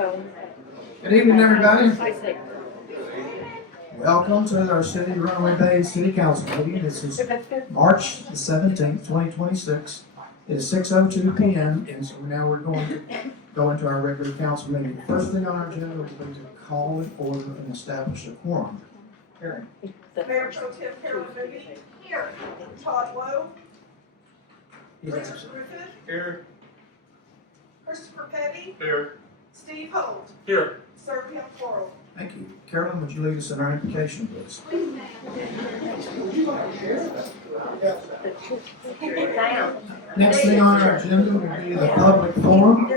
Good evening, everybody. Welcome to our city, Runaway Bay City Council meeting. This is March the 17th, 2026. It is 6:02 p.m. and so now we're going to go into our regular council meeting. The first thing on our agenda will be to call in order and establish a quorum. Karen. Mayor Pro Tem Carolyn Moody. Here. Todd Lowe. Richard Griffin. Here. Christopher Petty. Here. Steve Holt. Here. Serbian Floral. Thank you. Carolyn, would you lead us in our invocation, please? Next thing on our agenda will be the public forum.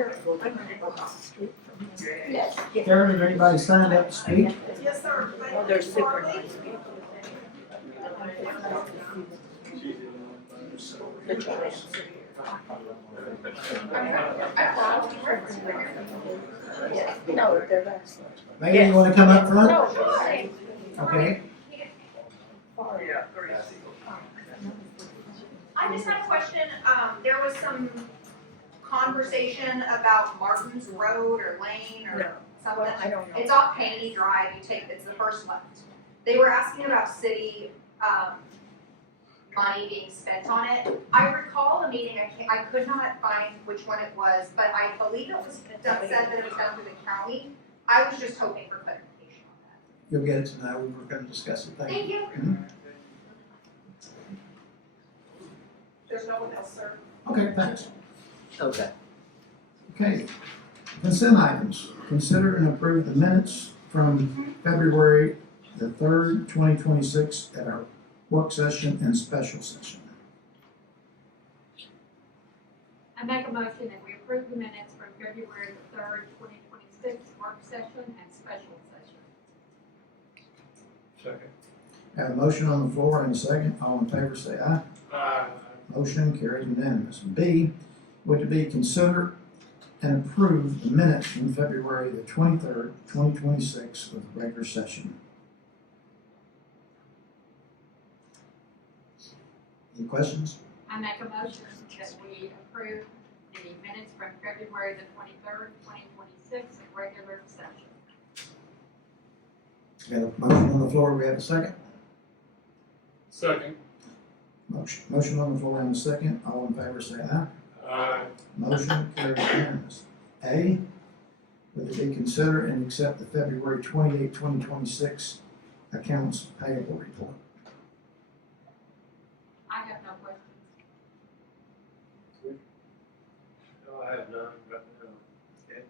Carolyn, is anybody signed up to speak? Yes, sir. Oh, they're super nice. No, they're nice. Megan, you want to come up front? No. Okay. I just have a question. There was some conversation about Martin's Road or Lane or something. I don't know. It's off Paney Drive. It's the first left. They were asking about city money being spent on it. I recall a meeting. I could not find which one it was, but I believe it was said that it was done through the county. I was just hoping for clarification on that. You'll get it tonight. We were going to discuss it. Thank you. There's no one else, sir. Okay, thanks. Okay. Okay. Consent items. Consider and approve the minutes from February the 3rd, 2026 at our work session and special session. I make a motion that we approve the minutes from February the 3rd, 2026, work session and special session. Second. I have a motion on the floor and a second. All in favor say aye. Aye. Motion carried unanimous. B, would to be consider and approve the minutes from February the 23rd, 2026 of the regular session. Any questions? I make a motion that we approve the minutes from February the 23rd, 2026, regular session. We have a motion on the floor. We have a second. Second. Motion on the floor and a second. All in favor say aye. Aye. Motion carried unanimous. A, would it be consider and accept the February 28, 2026 accounts payable report? I have no questions. No, I have none, but, okay.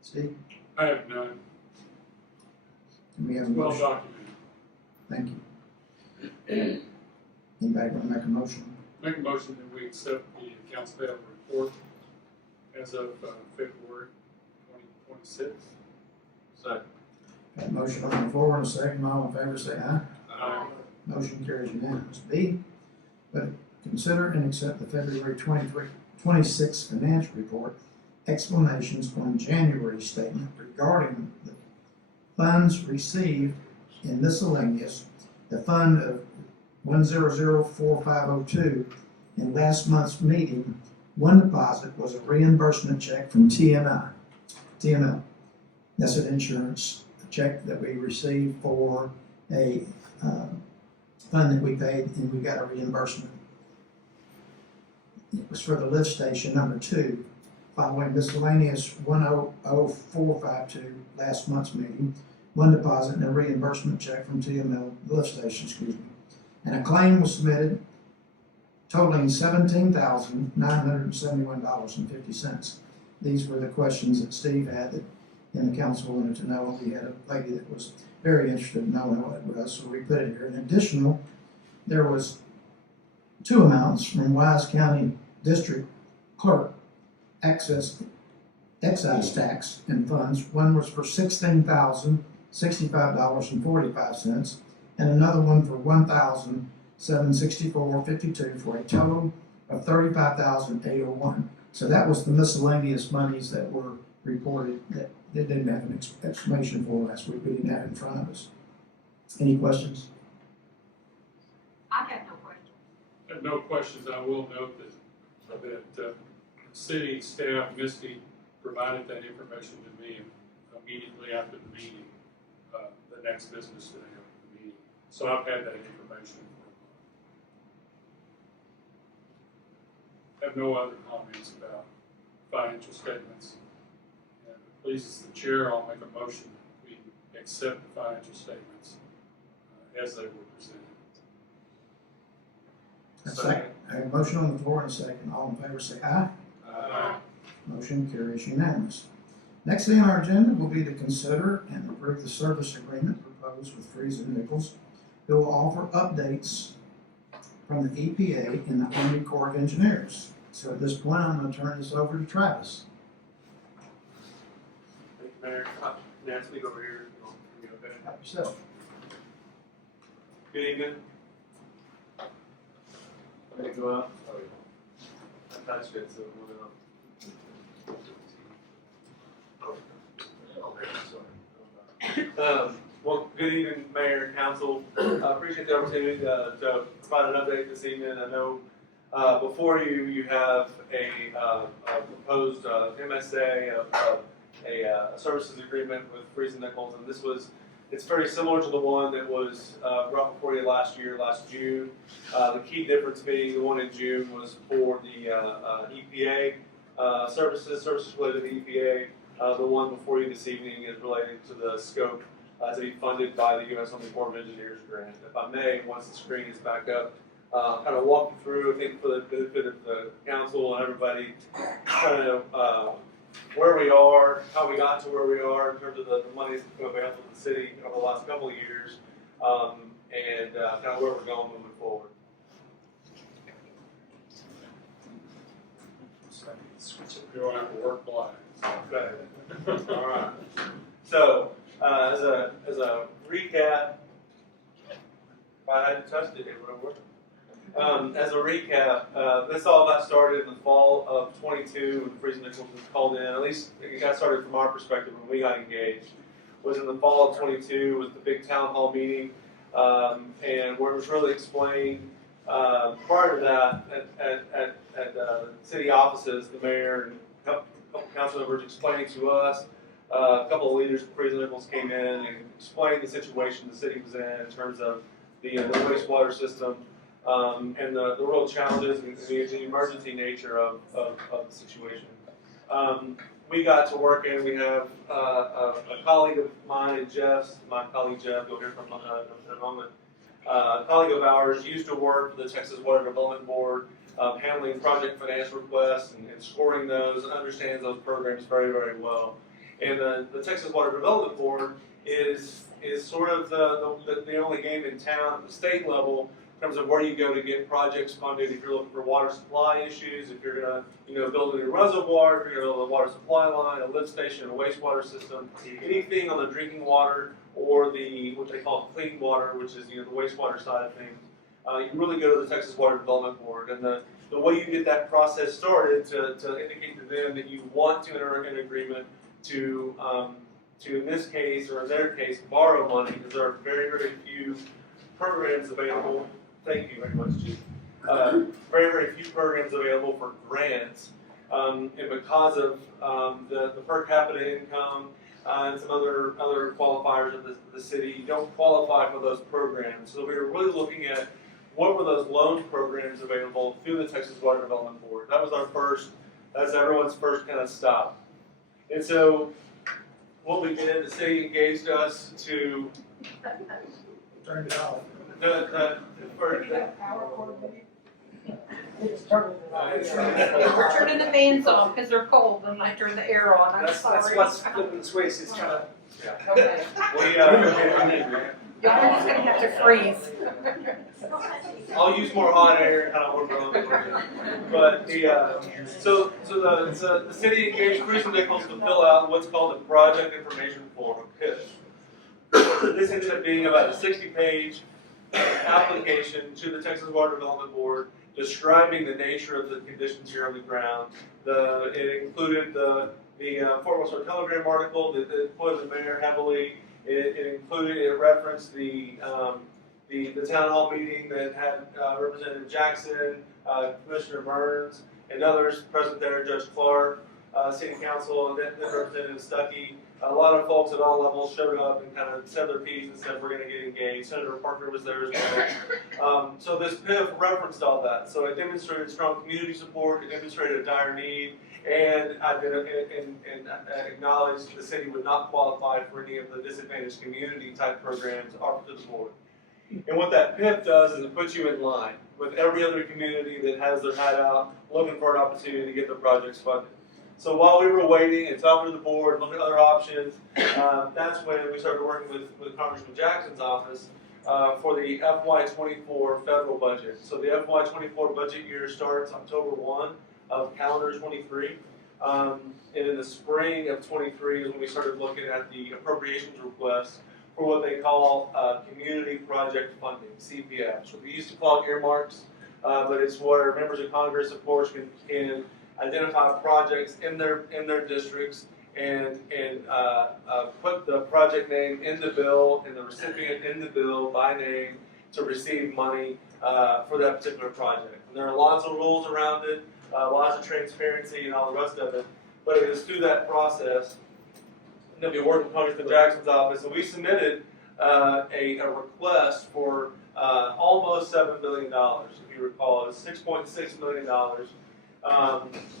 Steve, I have none. we have a Well motion. documented. Thank you. Anybody want to make a motion? Make a motion that we accept the accounts payable report as of February 2026. Second. Got a motion on the floor and a second. All in favor say aye. Aye. Motion carries unanimous. B, but consider and accept the February 2026 financial report explanations on January statement regarding the funds received in miscellaneous, the fund of 1004502. In last month's meeting, one deposit was a reimbursement check from TML. That's an insurance check that we received for a fund that we paid, and we got a reimbursement. It was for the lift station number 2, following miscellaneous 100452 last month's meeting, one deposit and a reimbursement check from TML lift station, and a claim was submitted totaling $17,971.50. These were the questions that Steve had that in the council wanted to know. We had a lady that was very interested in knowing what it was, so we put it here. In addition, there was 2 amounts from Wise County District Clerk excise tax and funds. One was for $16,065.45, and another one for $1,764.52 for a total of $35,801. So that was the miscellaneous monies that were reported that they didn't have an explanation for last week. We didn't have it in front of us. Any questions? I have no questions. I have no questions. I will note that city staff, Misty, provided that information to me immediately after the meeting, the next business day of the meeting. So I've had that information for a month. I have no other comments about financial statements. And if it pleases the chair, I'll make a motion that we accept the financial statements as they were presented. A second. I have a motion on the floor and a second. All in favor say aye. Aye. Motion carries unanimous. Next thing on our agenda will be to consider and approve the service agreement proposed with Freese Nichols, who will offer updates from the EPA and the Army Corps of Engineers. So at this point, I'm going to turn this over to Travis. Thank you, Mayor. Nancy, speak over here. You okay? Help yourself. Good evening. Ready to go out? Oh, yeah. I touched it, so we'll go. Well, good evening, Mayor and Council. I appreciate the opportunity to provide an update this evening. I know before you have a proposed MSA, a services agreement with Freese Nichols, and it's very similar to the one that was brought before you last June. The key difference being the one in June was for the EPA services related to the EPA. The one before you this evening is related to the scope to be funded by the U.S. Army Corps of Engineers grant. If I may, once the screen is back up, kind of walk you through, I think for the benefit of the council and everybody, kind of where we are, how we got to where we are in terms of the money that's been available to the city over the last couple of years, and kind of where we're going moving forward. You don't have to work blind. Okay. All right. So, as a recap, if I hadn't touched it, it would have worked. As a recap, this all got started in the fall of 22 when Freese Nichols was called in. At least it got started from our perspective when we got engaged. Was in the fall of 22 was the big town hall meeting, and where it was really explained. Prior to that, at city offices, the mayor and a couple council members explaining to us. A couple of leaders from Freese Nichols came in and explained the situation the city was in terms of the wastewater system and the real challenges and the emergency nature of the situation. We got to work in. We have a colleague of mine and Jeff's, my colleague Jeff, you'll hear from in a moment. A colleague of ours used to work for the Texas Water Development Board, handling project finance requests and scoring those, and understands those programs very, very well. And the Texas Water Development Board is sort of the only game in town at the state level in terms of where you go to get projects funded. If you're looking for water supply issues, if you're going to build a new reservoir, if you're going to build a water supply line, a lift station, a wastewater system, anything on the drinking water or what they call clean water, which is the wastewater side of things, you really go to the Texas Water Development Board. And the way you get that process started to indicate to them that you want to enter an agreement to in this case, or in their case, borrow money, because there are very, very few programs available. Thank you very much, Chief. Very, very few programs available for grants, and because of the per capita income and some other qualifiers of the city, you don't qualify for those programs. So we were really looking at what were those loan programs available through the Texas Water Development Board. That's everyone's first kind of stop. And so what we did, the city engaged us to Turn it off. We're turning the fans off because they're cold and I turn the air on. I'm That's sorry. what's flipping the switch. It's kind of. Okay. Y'all are just gonna have to freeze. I'll use more hot air and kind of work on it. But the city engaged Freese Nichols to fill out what's called a project information form, or PIF. This ended up being about a 60-page application to the Texas Water Development Board describing the nature of the conditions here on the ground. It included the Fort Western Telegram article that quoted the mayor heavily. It referenced the town hall meeting that had Representative Jackson, Commissioner Burns, and others present there, Judge Clark. city council, and then Representative Stuckey. A lot of folks at all levels showed up and kind of said their piece and said we're going to get engaged. Senator Parker was there as well. So this PIF referenced all that. So it demonstrated strong community support, it demonstrated a dire need, and acknowledged the city would not qualify for any of the disadvantaged community type programs offered to the board. And what that PIF does is it puts you in line with every other community that has their hat out looking for an opportunity to get their projects funded. So while we were waiting and talking to the board, looking at other options, that's when we started working with Congressman Jackson's office for the FY24 federal budget. So the FY24 budget year starts October 1 of calendar 23. And in the spring of 23 is when we started looking at the appropriations requests for what they call community project funding, CPF. So we used to call it earmarks, but it's where members of Congress, of course, can identify projects in their districts and put the project name in the bill and the recipient in the bill by name to receive money for that particular project. And there are lots of rules around it, lots of transparency and all the rest of it, but it is through that process that we worked with Congressman Jackson's office, and we submitted a request for almost $7 billion, if you recall. It was $6.6 million.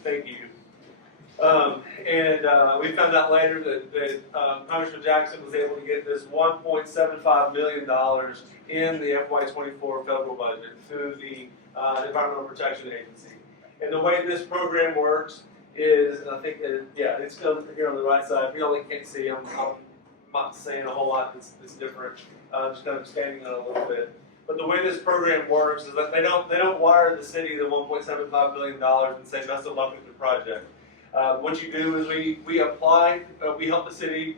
Thank you. We found out later that Congressman Jackson was able to get this $1.75 million in the FY24 federal budget through the Environmental Protection Agency. And the way this program works is, and I think that, yeah, it's still here on the right side. If you only can't see, I'm not saying a whole lot that's different. Just kind of expanding on it a little bit. But the way this program works is that they don't wire the city the $1.75 billion and say best of luck with your project. What you do is we apply, we help the city,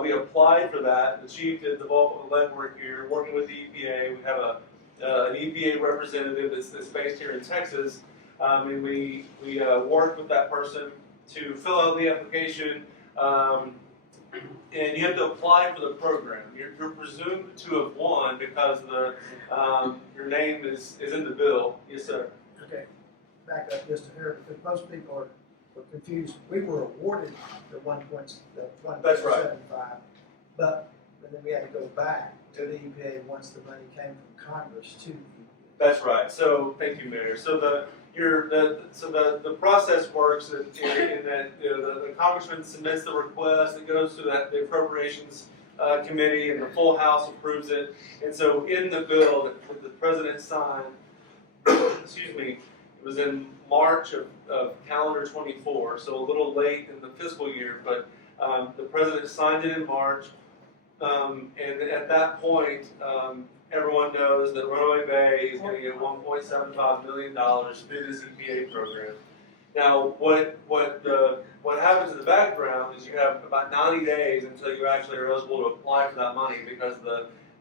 we applied for that. The chief did the bulk of the legwork here, working with the EPA. We have an EPA representative that's based here in Texas, and we work with that person to fill out the application. And you have to apply for the program. You're presumed to have won because your name is in the bill. Yes, sir. Okay, back up just a hair, because most people are confused. We were awarded the 1.75, That's right. but then we had to go back to the EPA once the money came from Congress to the EPA. That's right. So thank you, Mayor. So the process works in that the congressman submits the request, it goes to the appropriations committee, and the full House approves it. And so in the bill that the president signed, excuse me, it was in March of calendar 24, so a little late in the fiscal year, but the president signed it in March, and at that point, everyone knows that Runaway Bay is going to get $1.75 million through this EPA program. Now, what happens in the background is you have about 90 days until you actually are eligible to apply for that money, because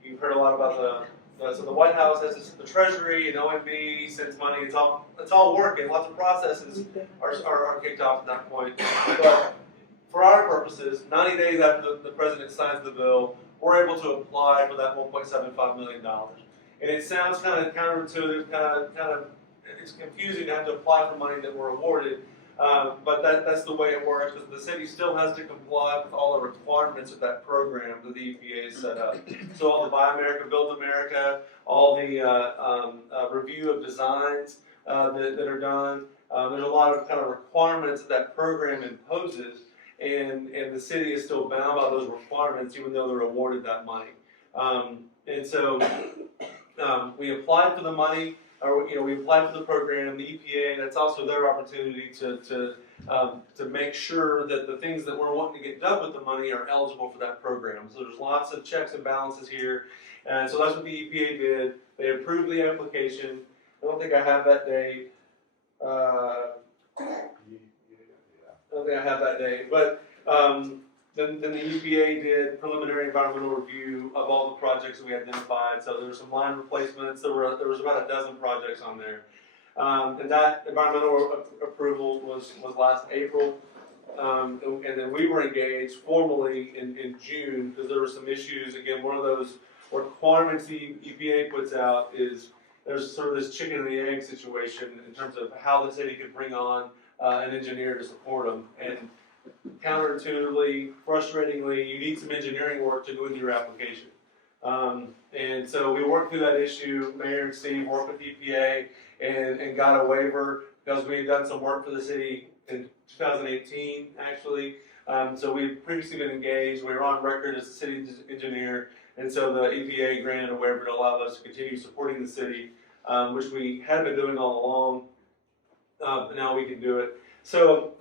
you've heard a lot about so the White House has the Treasury and OMB sends money. It's all working. Lots of processes are kicked off at that point. But for our purposes, 90 days after the president signs the bill, we're able to apply for that $1.75 million. And it sounds kind of counterintuitive, kind of it's confusing to have to apply for money that we're awarded, but that's the way it works, because the city still has to comply with all the requirements of that program that the EPA has set up. So all the Buy America, Build America, all the review of designs that are done. There's a lot of kind of requirements that program imposes, and the city is still bound by those requirements even though they're awarded that money. And so we applied for the money, or we applied for the program, the EPA. That's also their opportunity to make sure that the things that we're wanting to get done with the money are eligible for that program. So there's lots of checks and balances here, and so that's what the EPA did. They approved the application. I don't think I have that date. I don't think I have that date, but then the EPA did preliminary environmental review of all the projects that we identified. So there were some line replacements. There was about a dozen projects on there, and that environmental approval was last April, and then we were engaged formally in June, because there were some issues. Again, one of those requirements the EPA puts out is there's sort of this chicken and the egg situation in terms of how the city could bring on an engineer to support them. And counterintuitively, frustratingly, you need some engineering work to go into your application. And so we worked through that issue. Mayor and Steve worked with EPA and got a waiver because we had done some work for the city in 2018, actually. So we had previously been engaged. We were on record as a city engineer. And so the EPA granted a waiver to allow us to continue supporting the city, which we had been doing all along. But now we can do it. So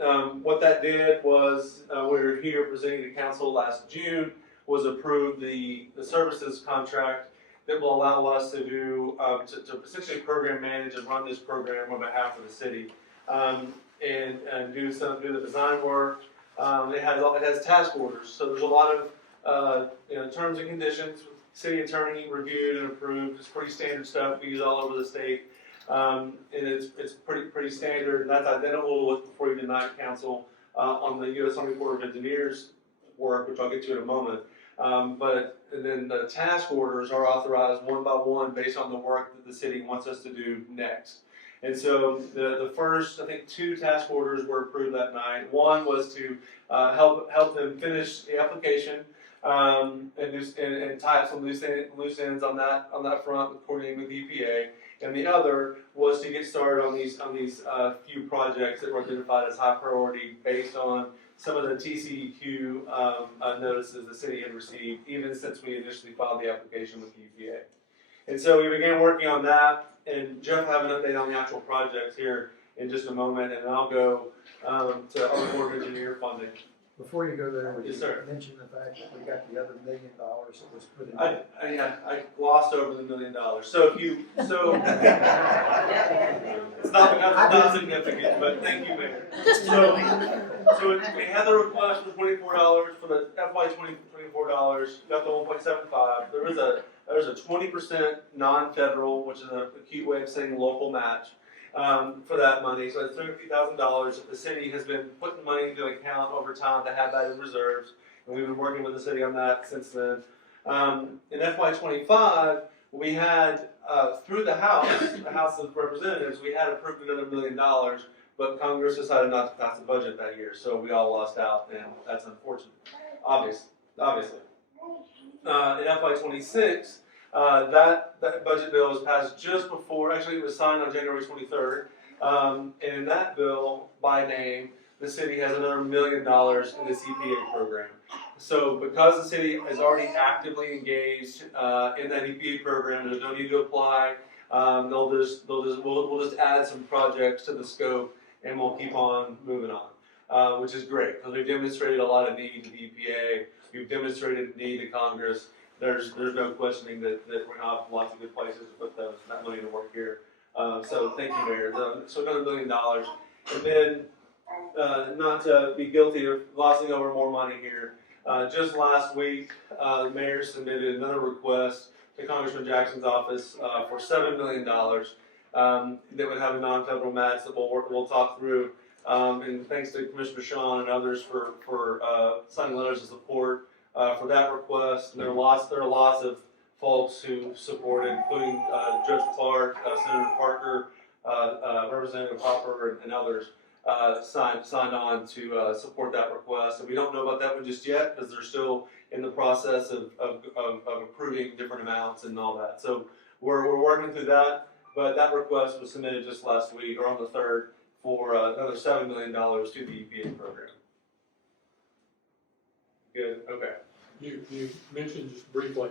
what that did was we were here presenting to council last June, was approved the services contract that will allow us to do to essentially program manage and run this program on behalf of the city, and do the design work. It has task orders, so there's a lot of terms and conditions. City attorney reviewed and approved. It's pretty standard stuff we use all over the state, and it's pretty standard. And that's identical to what's before you tonight, council, on the U.S. Army Corps of Engineers work, which I'll get to in a moment. But then the task orders are authorized one by one based on the work that the city wants us to do next. And so the first, I think, 2 task orders were approved that night. One was to help them finish the application and tie up some loose ends on that front, coordinating with EPA. And the other was to get started on these few projects that were identified as high priority based on some of the TCEQ notices the city had received, even since we initially filed the application with the EPA. And so we began working on that, and Jeff will have an update on the actual projects here in just a moment, and I'll go to Army Corps of Engineer funding. Before you go there, would you Yes, sir. mention the fact that we got the other $1 million that was put in? I glossed over the $1 million. So it's not significant, but thank you, Mayor. So we had the request for $24 for the FY 2024, got the 1.75. There was a 20% non-federal, which is a cute way of saying local match, for that money. So it's $350,000 that the city has been putting money into account over time to have that in reserves. And we've been working with the city on that since then. In FY 25, we had, through the House of Representatives, we had approved another $1 million, but Congress decided not to pass the budget that year. So we all lost out, and that's unfortunate, obviously. In FY 26, that budget bill was passed just before, actually it was signed on January 23rd. And in that bill, by name, the city has another $1 million in the CPA program. So because the city is already actively engaged in that EPA program, there's no need to apply. We'll just add some projects to the scope, and we'll keep on moving on, which is great because we've demonstrated a lot of need to the EPA. We've demonstrated need to Congress. There's no questioning that we're going to have lots of good places to put that money to work here. So thank you, Mayor. So another $1 million. And then, not to be guilty of glossing over more money here, just last week, the Mayor submitted another request to Congressman Jackson's office for $7 million that would have a non-federal match that we'll talk through. And thanks to Commissioner Shawn and others for signing letters of support for that request. And there are lots of folks who supported, including Judge Clark, Senator Parker, Representative Hopper, and others signed on to support that request. And we don't know about that one just yet because they're still in the process of approving different amounts and all that. So we're working through that. But that request was submitted just last week, or on the 3rd, for another $7 million to the EPA program. Good, okay. You mentioned just briefly,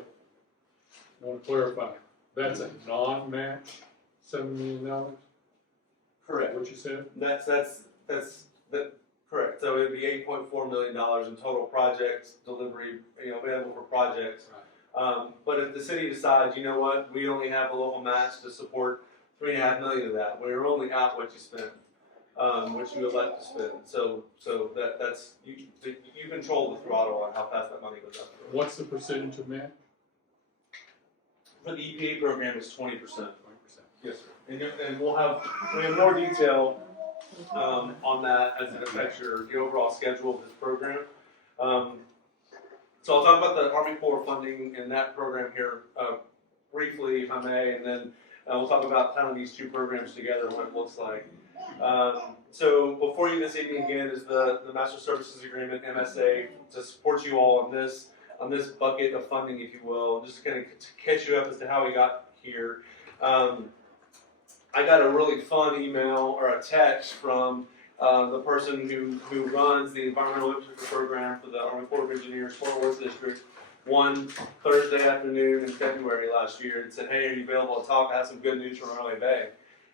I want to clarify, that's a non-match $7 million? Correct. What you said? That's correct. So it'd be $8.4 million in total projects, delivery, available for projects. Right. But if the city decides, you know what, we only have a local match to support $3.5 million of that, we're only out what you spend, which you elect to spend. So that's you control the throttle on how fast that money goes up. What's the percentage of match? For the EPA program, it's 20%. 20%. Yes, sir. And we have more detail on that as it affects the overall schedule of this program. So I'll talk about the Army Corps funding in that program here briefly, if I may, and then we'll talk about kind of these two programs together and what it looks like. So before you this evening again is the Master Services Agreement, MSA, to support you all on this bucket of funding, if you will, just kind of to catch you up as to how we got here. I got a really fun email or a text from the person who runs the environmental infrastructure program for the Army Corps of Engineers Fort Worth District one Thursday afternoon in February last year and said, hey, are you available to talk? I have some good news from Runaway Bay.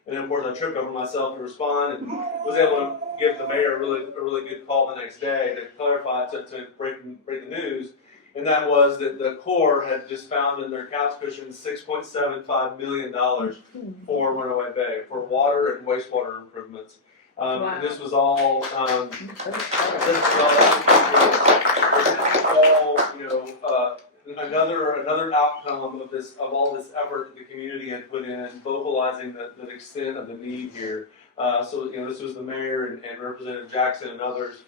And then of course I tripped over myself to respond and was able to give the mayor a really good call the next day to clarify, to break the news. And that was that the Corps had just found in their couch cushions $6.75 million for Runaway Bay for water and wastewater improvements. And this was all, another outcome of all this effort that the community had put in, vocalizing the extent of the need here. So this was the mayor and Representative Jackson and others.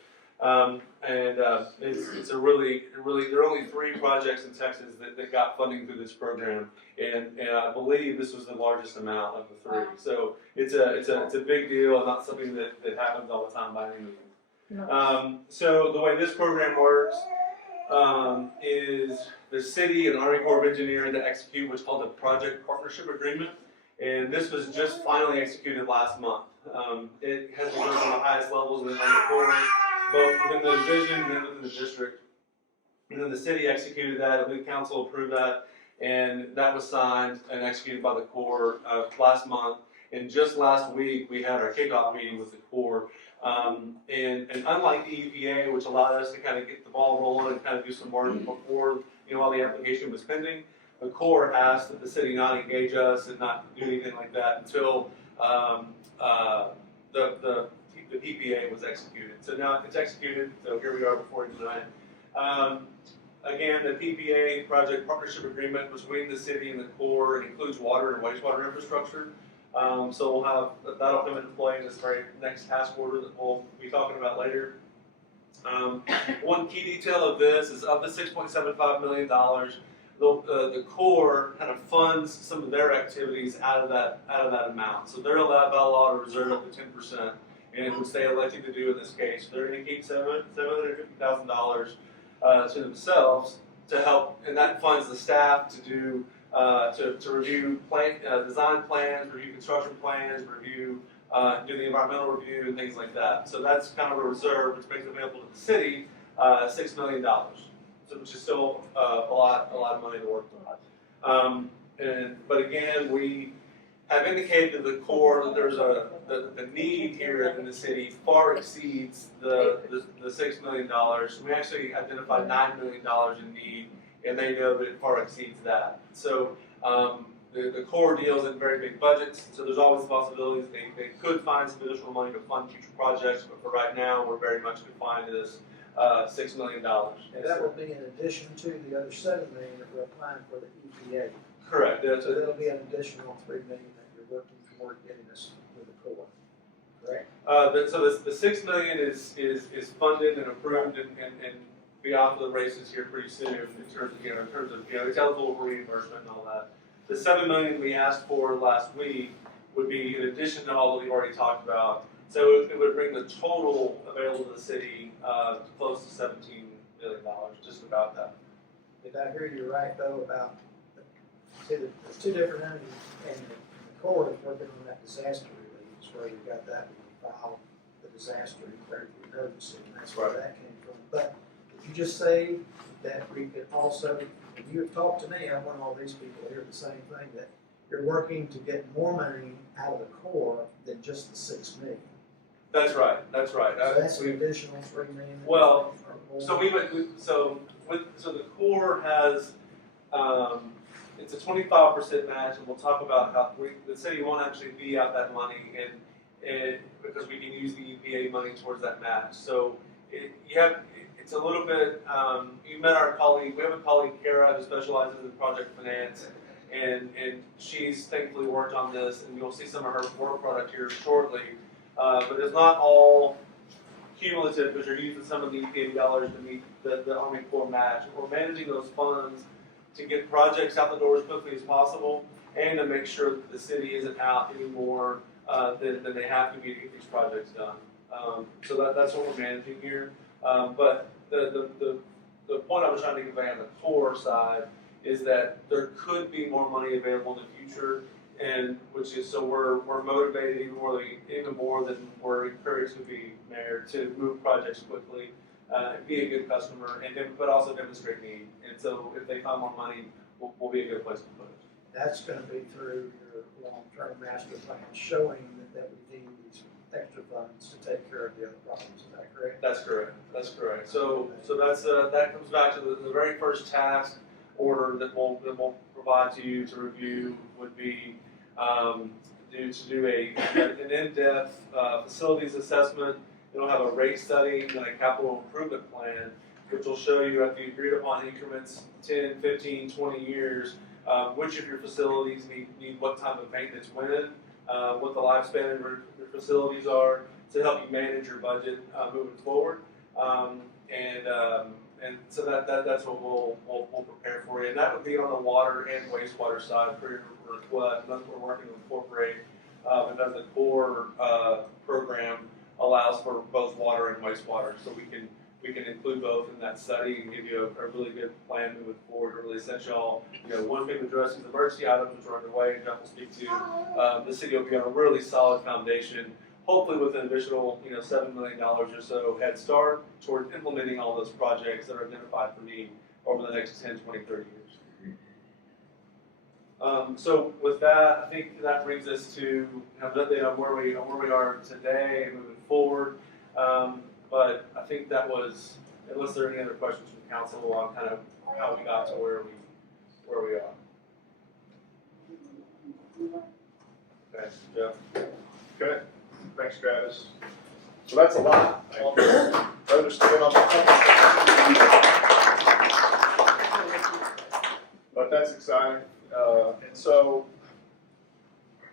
It's a really, there are only 3 projects in Texas that got funding through this program, and I believe this was the largest amount of the 3. So it's a big deal and not something that happens all the time by any means. So the way this program works is the city and Army Corps of Engineers to execute what's called a project partnership agreement, and this was just finally executed last month. It has been done on the highest levels within Army Corps, both within the division and within the district. And then the city executed that, the council approved that, and that was signed and executed by the Corps last month. And just last week, we had our kickoff meeting with the Corps. And unlike the EPA, which allowed us to kind of get the ball rolling and kind of do some work before, while the application was pending, the Corps asked that the city not engage us and not do anything like that until the PPA was executed. So now it's executed, so here we are before you tonight. Again, the PPA, Project Partnership Agreement, between the city and the Corps, it includes water and wastewater infrastructure. So we'll have, that'll come into play in this very next task order that we'll be talking about later. One key detail of this is of the $6.75 million, the Corps kind of funds some of their activities out of that amount. So they're allowed by law to reserve up to 10%. And which they elected to do in this case. They're going to keep $750,000 to themselves to help, and that funds the staff to do to review design plans, review construction plans, review do the environmental review and things like that. So that's kind of a reserve which makes available to the city $6 million, so which is still a lot of money to work with. But again, we have indicated to the Corps that there's the need here in the city far exceeds the $6 million. We actually identified $9 million in need, and they know that it far exceeds that. So the Corps deals in very big budgets, so there's always possibilities they could find some additional money to fund future projects, but for right now, we're very much confined to this $6 million. And that will be in addition to the other $7 million that we're applying for the EPA. Correct. So that'll be an additional $3 million that you're working toward getting us with the Corps. Correct. So the $6 million is funded and approved and be off to the races here pretty soon in terms of it's eligible for reimbursement and all that. The $7 million we asked for last week would be in addition to all that we've already talked about. So it would bring the total available to the city to close to $17 million, just about that. Did I hear you right though about there's 2 different entities, and the Corps is working on that disaster relief. It's where you got that when you filed the disaster emergency, and that's where that came from. But did you just say that we could also, you have talked to me, I want all these people to hear the same thing, that you're working to get more money out of the Corps than just the $6 million. That's right. That's right. So that's an additional $3 million. Well, so so the Corps has it's a 25% match, and we'll talk about how the city won't actually be out that money, and because we can use the EPA money towards that match. So it's a little bit. You met our colleague. We have a colleague, Kara, who specializes in project finance, and she's thankfully worked on this, and you'll see some of her work product here shortly. But it's not all cumulative because you're using some of the EPA dollars to meet the Army Corps match. We're managing those funds to get projects out the door as quickly as possible and to make sure that the city isn't out any more then they have to get these projects done. So that's what we're managing here. But the point I was trying to convey on the core side is that there could be more money available in the future, and which is so we're motivated even more than we're encouraged to be there to move projects quickly, be a good customer, but also demonstrate need. And so if they find more money, we'll be a good place to put it. That's gonna be through your long-term master plan, showing that we need these extra funds to take care of the other problems, is that correct? That's correct. That's correct. So that's that comes back to the very first task order that we'll provide to you to review would be to do an in-depth facilities assessment. It'll have a rate study and a capital improvement plan, which will show you at the agreed upon increments 10, 15, 20 years which of your facilities need what type of maintenance when, what the lifespan of your facilities are to help you manage your budget moving forward. And so that's what we'll prepare for you. And that would be on the water and wastewater side for your request. That's what we're working to incorporate. And then the core program allows for both water and wastewater, so we can include both in that study and give you a really good plan moving forward to really set y'all. One thing addressing the emergency items which are underway, and Jeff will speak to. The city will be on a really solid foundation, hopefully with an additional $7 million or so head start towards implementing all those projects that are identified for need over the next 10, 20, 30 years. So with that, I think that brings us to an update on where we are today and moving forward. But I think that was, unless there are any other questions from council on kind of how we got to where we are. Okay, Jeff. Okay, thanks, Travis. So that's a lot. I understand on but that's exciting. And so,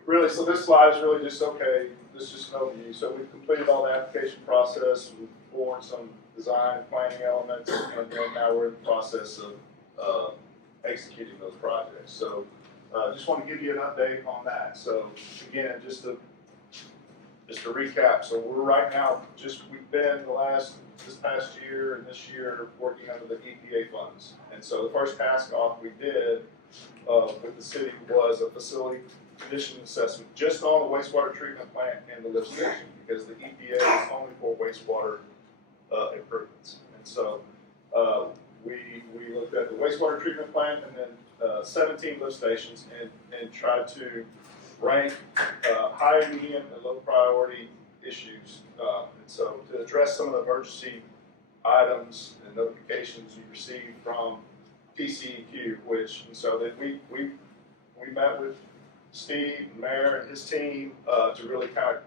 really, so this slide is really just, okay, this is just an overview. So we've completed all the application process, we've formed some design and planning elements, and then now we're in the process of executing those projects. So just want to give you an update on that. So again, just to recap, so we're right now, we've been this past year and this year working under the EPA funds. And so the first task off we did with the city was a facility condition assessment just on the wastewater treatment plant and the lift station, because the EPA is only for wastewater improvements. And so we looked at the wastewater treatment plant and then 17 lift stations and tried to rank high, medium, and low priority issues. And so to address some of the emergency items and notifications you received from TCEQ, and so that we met with Steve, Mayor, and his team to really kind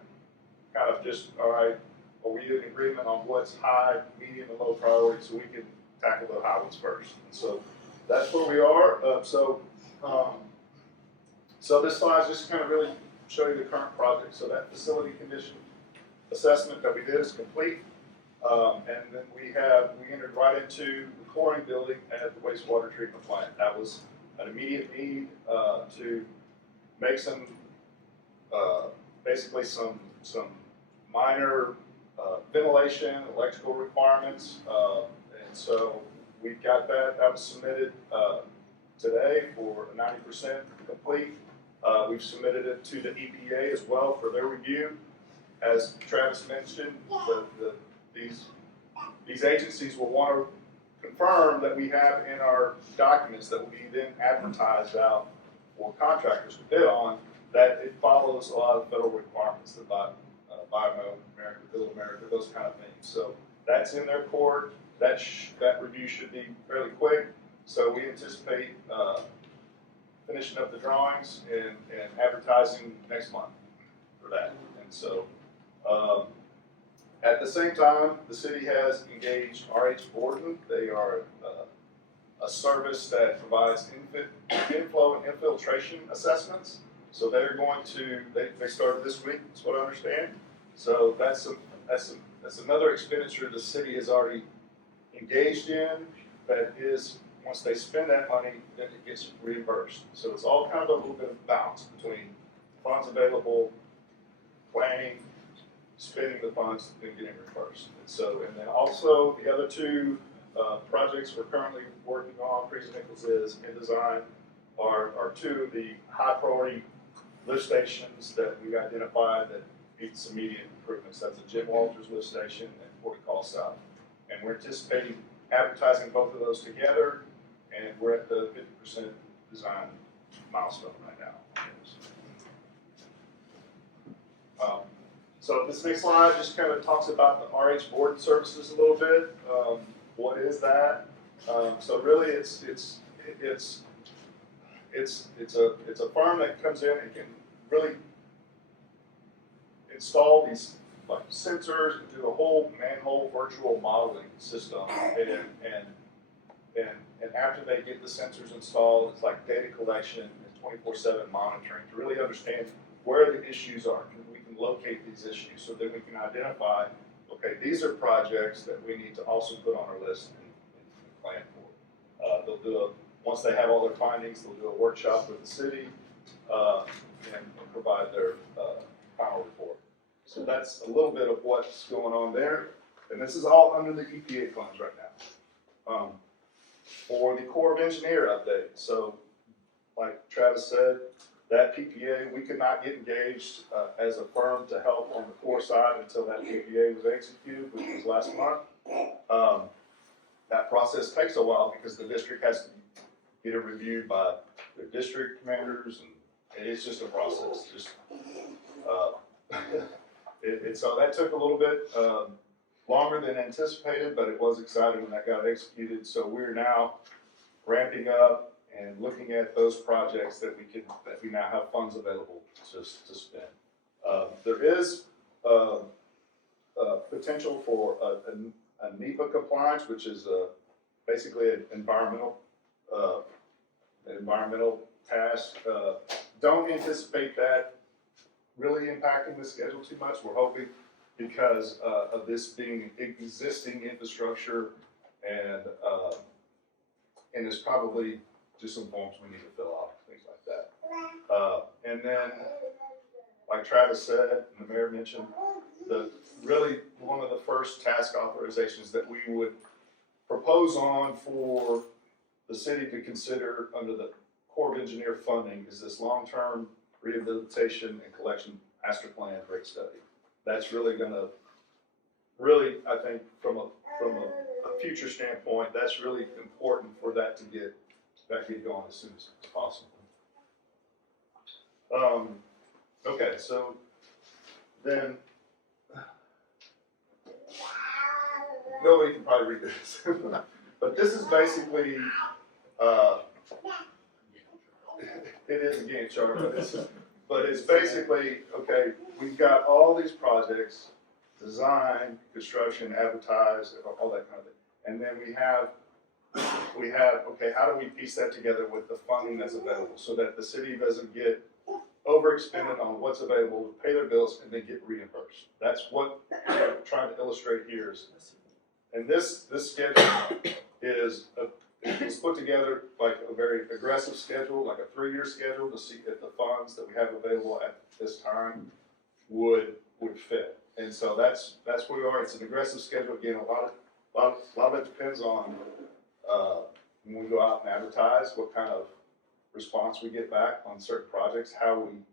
of just, all right, are we in agreement on what's high, medium, and low priority so we can tackle the high ones first? And so that's where we are. So this slide is just kind of really show you the current project. So that facility condition assessment that we did is complete. And then we entered right into the chlorine building at the wastewater treatment plant. That was an immediate need to make some, basically some minor ventilation, electrical requirements. And so we've got that was submitted today for 90% complete. We've submitted it to the EPA as well for their review. As Travis mentioned, these agencies will want to confirm that we have in our documents that will be then advertised out for contractors to bid on, that it follows a lot of federal requirements, the Buy America, Build America, those kind of things. So that's in their court. That review should be fairly quick. So we anticipate finishing up the drawings and advertising next month for that. And so at the same time, the city has engaged RH Borden. They are a service that provides inflow and infiltration assessments. So they're going to, they started this week, that's what I understand. So that's another expenditure the city has already engaged in, that is, once they spend that money, then it gets reimbursed. So it's all kind of a little bit of balance between funds available planning, spending the funds, and getting reimbursed. And then also the other two projects we're currently working on, Freese Nichols is in design, are two of the high priority lift stations that we've identified that need some immediate improvements. That's the Jim Walters lift station and Fort Call South. And we're anticipating advertising both of those together, and we're at the 50% design milestone right now. So this next slide just kind of talks about the RH board services a little bit. What is that? So really, it's a firm that comes in and can really install these like sensors and do a whole manhole virtual modeling system, and after they get the sensors installed, it's like data collection and 24/7 monitoring to really understand where the issues are. We can locate these issues so that we can identify, okay, these are projects that we need to also put on our list and plan for. They'll do once they have all their findings, they'll do a workshop with the city and provide their final report. So that's a little bit of what's going on there. And this is all under the EPA funds right now. For the Corps of Engineer update, so like Travis said, that PPA, we could not get engaged as a firm to help on the Corps side until that PPA was executed, which was last month. That process takes a while because the district has to get it reviewed by their district commanders, and it's just a process. So that took a little bit longer than anticipated, but it was exciting when that got executed. So we're now ramping up and looking at those projects that we now have funds available to spend. There is potential for a NEPA compliance, which is basically an environmental task. Don't anticipate that really impacting the schedule too much. We're hoping because of this being existing infrastructure, and there's probably just some forms we need to fill out, things like that. And then, like Travis said, and the mayor mentioned, really one of the first task authorizations that we would propose on for the city to consider under the Corps of Engineer funding is this long-term rehabilitation and collection master plan rate study. That's really gonna, I think from a future standpoint, that's really important for that to get going as soon as possible. Okay, so then nobody can probably read this, but this is basically it is a Gantt chart, but it's basically, okay, we've got all these projects, design, construction, advertise, all that kind of thing. And then we have, okay, how do we piece that together with the funding that's available so that the city doesn't get overexpended on what's available to pay their bills and then get reimbursed? That's what I'm trying to illustrate here. And this schedule is it's put together like a very aggressive schedule, like a 3-year schedule to see if the funds that we have available at this time would fit. And so that's where we are. It's an aggressive schedule. Again, a lot of it depends on when we go out and advertise, what kind of response we get back on certain projects, how we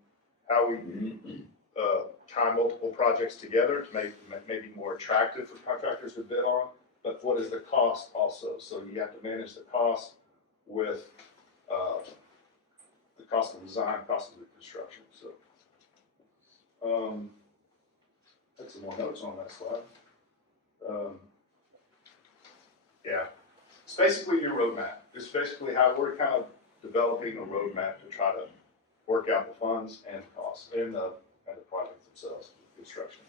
tie multiple projects together to make maybe more attractive for contractors to bid on. But what is the cost also? So you have to manage the cost with the cost of design, cost of the construction. So that's some more notes on that slide. Yeah, it's basically your roadmap. It's basically how we're kind of developing a roadmap to try to work out the funds and the costs and the projects themselves, construction.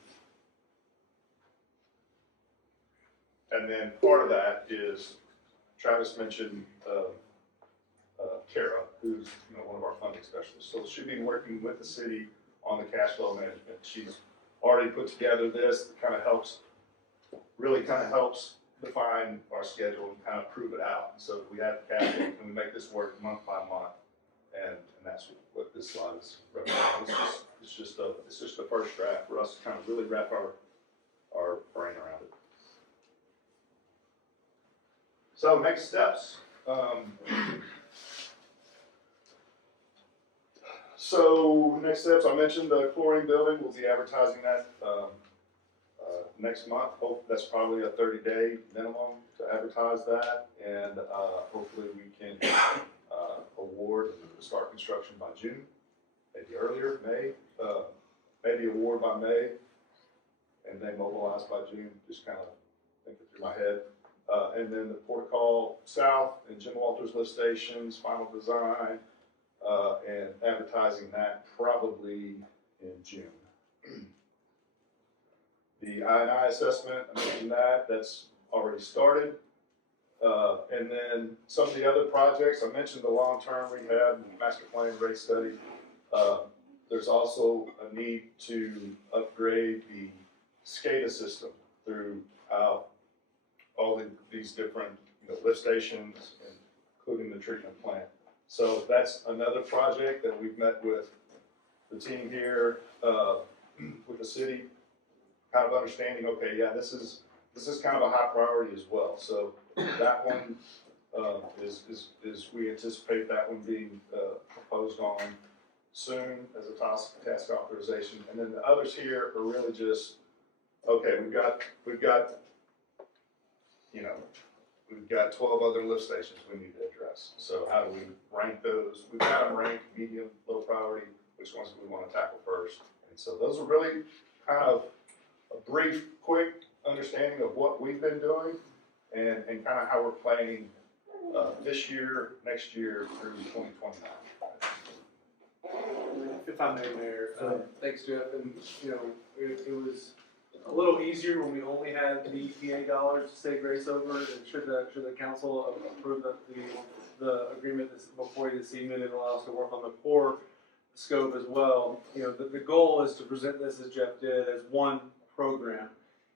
And then part of that is, Travis mentioned Kara, who's one of our funding specialists. So she'll be working with the city on the cash flow management. She's already put together this that kind of helps define our schedule and kind of prove it out. So we have cash flow, can we make this work month by month? and that's what this slide is representing. It's just a first draft for us to kind of really wrap our brain around it. So next steps. So next steps, I mentioned the chlorine building. We'll be advertising that next month. That's probably a 30-day minimum to advertise that, and hopefully we can award and start construction by June, maybe earlier, May, maybe award by May, and then mobilize by June. Just kind of thinking through my head. And then the Port Call South and Jim Walters lift stations, final design, and advertising that probably in June. The I&I assessment, I mentioned that's already started. And then some of the other projects, I mentioned the long-term rehab, master plan rate study. There's also a need to upgrade the SCADA system throughout all these different lift stations, including the treatment plant. So that's another project that we've met with the team here, with the city, kind of understanding, okay, yeah, this is kind of a high priority as well. So that one is we anticipate that one being proposed on soon as a task authorization. And then the others here are really just, okay, we've got 12 other lift stations we need to address. So how do we rank those? We've got them ranked medium, low priority, which ones do we want to tackle first? And so those are really kind of a brief, quick understanding of what we've been doing and kind of how we're planning this year, next year through 2029. If I may, Mayor, thanks, Jeff. And it was a little easier when we only had the EPA dollars to say grace over. And should the council approve the agreement before this evening, it allows us to work on the core scope as well. The goal is to present this, as Jeff did, as one program.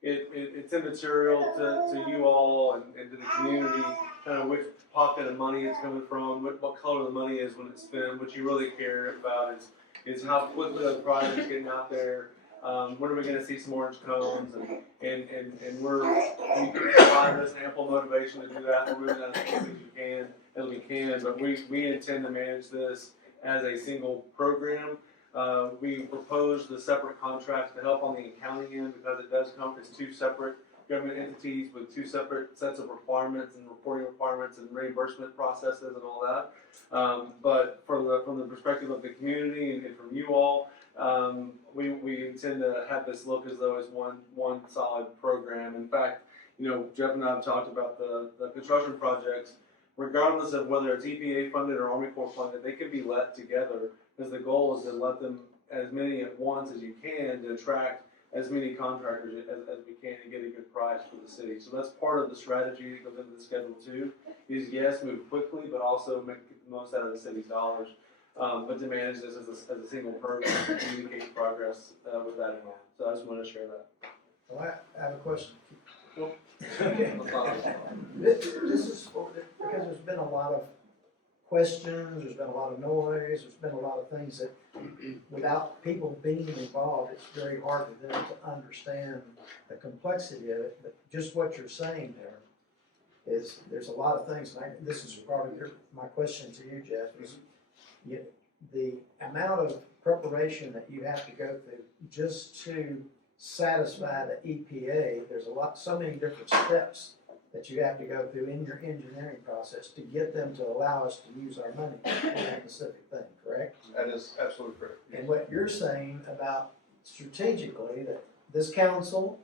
It's immaterial to you all and to the community, kind of which pocket of money it's coming from, what color the money is when it's spent. What you really care about is how quickly the project's getting out there. When are we going to see some orange cones? And we provide us ample motivation to do that. We're moving as quickly as we can. But we intend to manage this as a single program. We proposed the separate contracts to help on the accounting end because it does come as two separate government entities with two separate sets of requirements and reporting requirements and reimbursement processes and all that. But from the perspective of the community and from you all, we intend to have this look as though it's one solid program. In fact, Jeff and I have talked about the construction projects, regardless of whether it's EPA funded or Army Corps funded, they can be let together because the goal is to let them as many at once as you can to attract as many contractors as we can and get a good price for the city. So that's part of the strategy that goes into the schedule too, is yes, move quickly, but also make the most out of the city's dollars. But to manage this as a single program and communicate progress with that in mind. So I just wanted to share that. Well, I have a question. Cool. This is because there's been a lot of questions, there's been a lot of noise, there's been a lot of things that without people being involved, it's very hard for them to understand the complexity of it. But just what you're saying there is there's a lot of things, and this is probably my question to you, Jeff, is the amount of preparation that you have to go through just to satisfy the EPA. There's so many different steps that you have to go through in your engineering process to get them to allow us to use our money for that specific thing, correct? That is absolutely correct. And what you're saying about strategically, that this council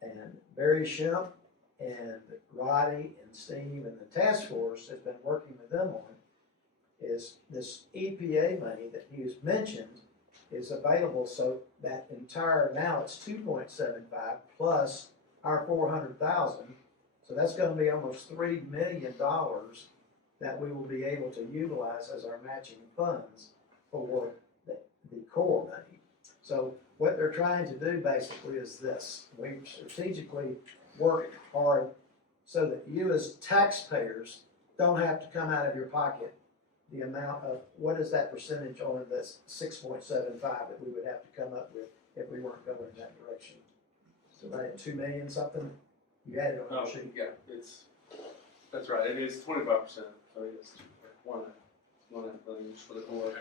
and Barry Shemp and Roddy and Steve and the task force has been working with them on is this EPA money that you mentioned is available, so that entire, now it's 2.75 plus our 400,000. So that's going to be almost $3 million that we will be able to utilize as our matching funds for the core money. So what they're trying to do basically is this. We've strategically worked hard so that you as taxpayers don't have to come out of your pocket the amount of, what is that percentage on this 6.75 that we would have to come up with if we weren't going in that direction? So right at 2 million something, you had it on Oh, your sheet. yeah, that's right, it is 25%, so it's one and a billion just for the core.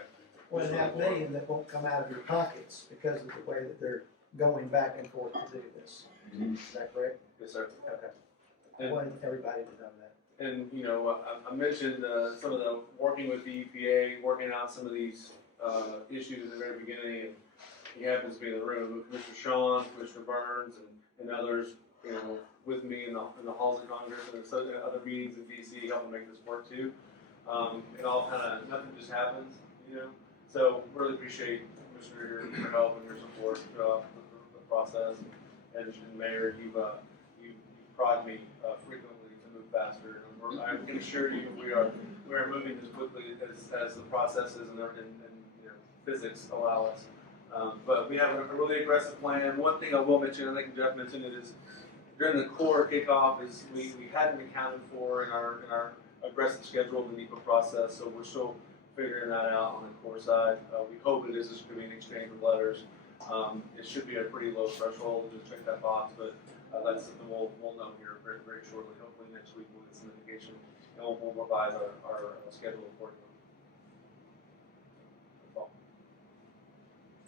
1.5 million that won't come out of your pockets because of the way that they're going back and forth to do this. Is that correct? Yes, sir. Okay. I And- wanted everybody to know that. And, you know, I mentioned some of the working with the EPA, working out some of these issues in the very beginning. And he happens to be in the room, but Commissioner Shawn, Commissioner Burns, and others, you know, with me in the halls of Congress and so other meetings in DC helping make this work too. It all kind of, nothing just happens, you know. So really appreciate, Commissioner, your help and your support throughout the process. And Mayor, you've prod me frequently to move faster. And I can assure you we are moving as quickly as the processes and you know, physics allow us. But we have a really aggressive plan. One thing I will mention, I think Jeff mentioned it, is during the core kickoff is we hadn't accounted for in our aggressive schedule of the NEPA process, so we're still figuring that out on the core side. We hope it is just going to be an exchange of letters. It should be a pretty low threshold to just check that box, but that's something we'll know here very, very shortly. Hopefully next week we'll get some indication and we'll revise our schedule accordingly. That's all.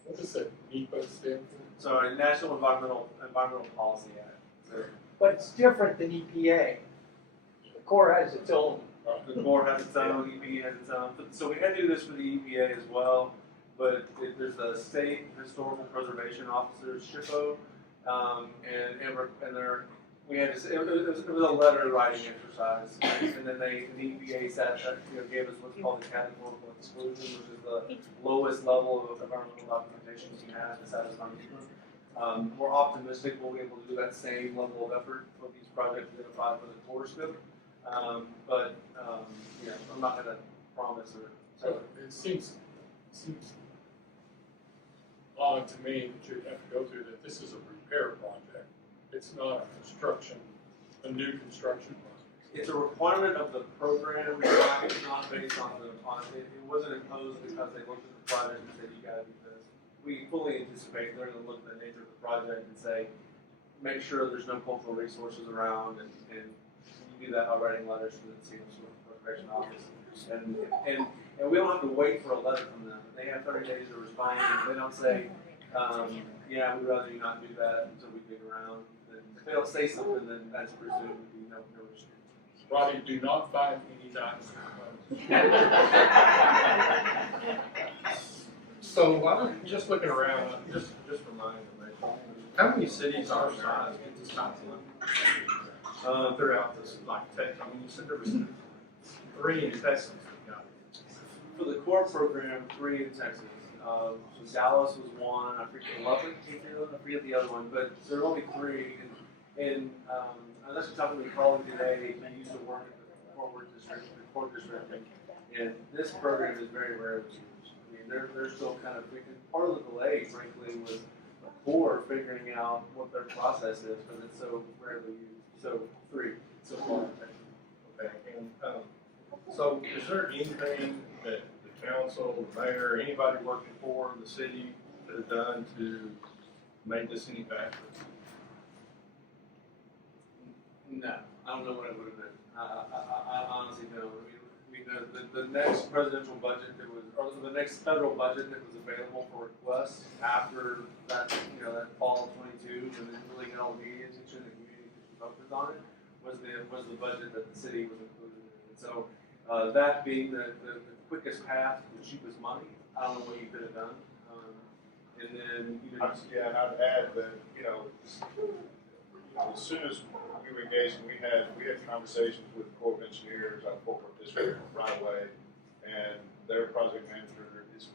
What does that NEPA stand for? So National Environmental Policy Act. So But it's different than EPA. The Corps has its own. the Corps has its own, EPA has its own. So we had to do this for the EPA as well, but there's a state historical preservation officers, SHPO, and we had to, it was a letter writing exercise, and then the EPA gave us what's called the categorical exclusion, which is the lowest level of environmental documentation you have to satisfy NEPA. We're optimistic we'll be able to do that same level of effort for these projects identified for the core scope, but you know, I'm not going to promise or. So it seems odd to me that you'd have to go through that. This is a repair project. It's not a new construction project. It's a requirement of the program, it's not based on it wasn't imposed because they looked at the project and said, you gotta do this. We fully anticipate they're gonna look at the nature of the project and say, make sure there's no cultural resources around, and you do that by writing letters to the Scenic Preservation Office. And we don't have to wait for a letter from them. They have 30 days to respond, and they don't say, yeah, we'd rather you not do that until we dig around. Then if they don't say something, then that's presumed to be no issue. Robbie, do not find any dinosaur So I'm just looking around, just for my information. How many cities our size get this type of money throughout this, like Texas? I mean, you said there was 3 in Texas. For the core program, 3 in Texas. So Dallas was one. I forget the other one, but there are only 3. And I was actually talking to a colleague today. He used to work at the Port District, and this program is very rarely used. I mean, they're still kind of part of the delay, frankly, was the Corps figuring out what their process is because it's so rarely used. So 3 so far. Okay, and so is there anything that the council, the mayor, anybody working for the city could have done to make this any faster? No, I don't know what it would have been. I honestly don't. I mean, the next presidential budget that was, or the next federal budget that was available for requests after that, you know, that fall of 22, when it really got all the media attention, the community focused on it, was the budget that the city was included in. And so, that being the quickest path, the cheapest money, I don't know what you could have done. And then, you know, Yeah, and I'd add that, you know, as soon as we were engaged, we had conversations with the Corps of Engineers out of Fort Worth District right away, and their project manager is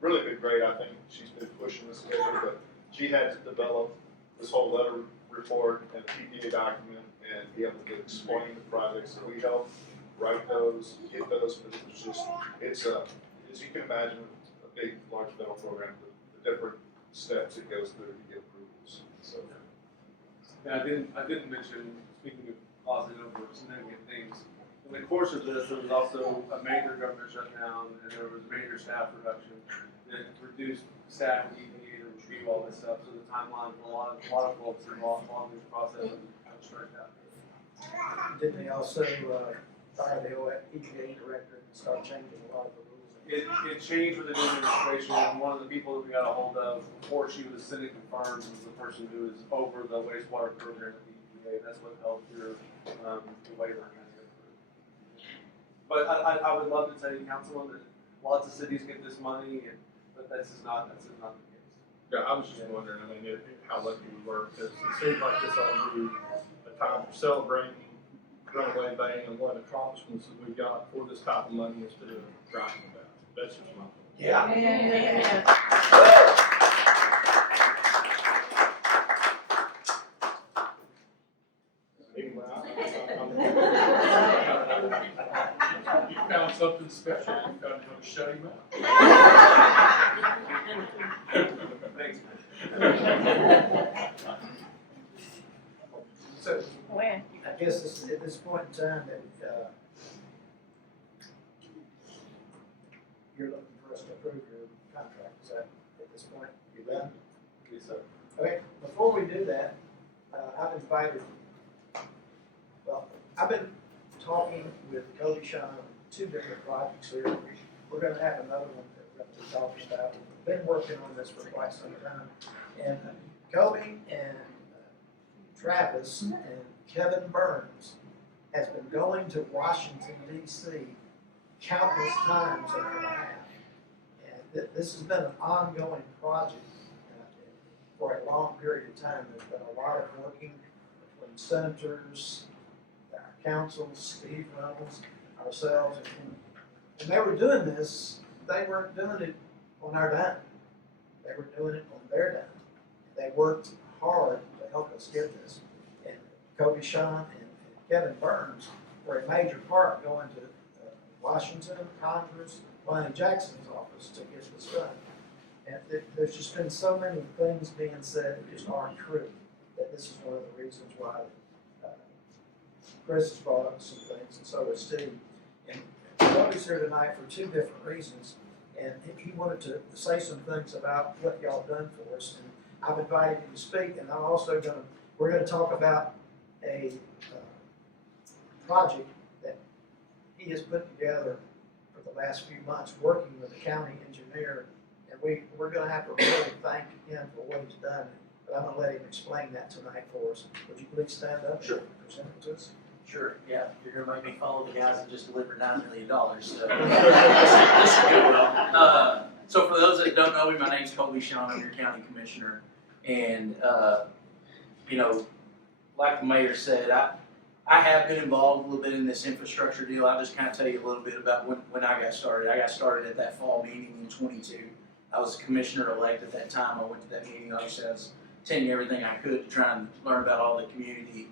really been great. I think she's been pushing the schedule, but she had to develop this whole letter report and PPA document and be able to explain the projects. So we helped write those, get those, but it was just, it's as you can imagine, a big, large federal program, the different steps it goes through to get approvals. So. and I didn't mention, speaking of glossing over significant things, in the course of this, there was also a major government shutdown, and there was major staff reduction that reduced staff needing to either review all this stuff, so the timeline for a lot of folks involved in this process kind of stretched out. Didn't they also, fire the EPA director and start changing a lot of the rules? It changed with the new administration, and one of the people that we got a hold of before she was Senate confirmed was the person who is over the wastewater program at the EPA. That's what helped your, the waiver kind of go through. But I would love to tell you, Councilman, that lots of cities get this money, but that's just not the case. Yeah, I was just wondering, I mean, how lucky we were, because it seems like this ought to be a time for celebrating Runaway Bay and what accomplishments that we got for this type of money instead of griping about it. That's just my thought. Yeah. Anyway, you found something special, you found to shut him up. Thanks, So, When? I guess at this point in time that, you're looking for us to approve your contract, is that, at this point, you're done? Yes, sir. Okay, before we do that, I've been talking with Cody Sean on 2 different projects here. We're gonna have another one that we're gonna be talking about. We've been working on this for quite some time. And Cody and Travis and Kevin Burns has been going to Washington DC countless times over the half. And this has been an ongoing project for a long period of time. There's been a lot of working between senators, our council, Steve Reynolds, ourselves, and when they were doing this, they weren't doing it on our dime. They were doing it on their dime. They worked hard to help us get this. And Kobe Sean and Kevin Burns were a major part going to Washington, Congress, Lonnie Jackson's office to get this done. And there's just been so many things being said that just aren't true, that this is one of the reasons why Chris has brought up some things, and so has Steve. And Kobe's here tonight for 2 different reasons, and he wanted to say some things about what y'all done for us. And I've invited him to speak, and we're gonna talk about a project that he has put together for the last few months, working with the county engineer, and we're gonna have to really thank him for what he's done. But I'm gonna let him explain that tonight for us. Would you please stand up? Sure. And present it to us? Sure, yeah, you're gonna make me follow the guys that just delivered $9 million, so. This is good, well. So for those that don't know me, my name's Colby Sean, I'm your county commissioner. And, you know, like the mayor said, I have been involved a little bit in this infrastructure deal. I'll just kind of tell you a little bit about when I got started. I got started at that fall meeting in '22. I was commissioner-elect at that time. I went to that meeting. Obviously, I was attending everything I could to try and learn about all the community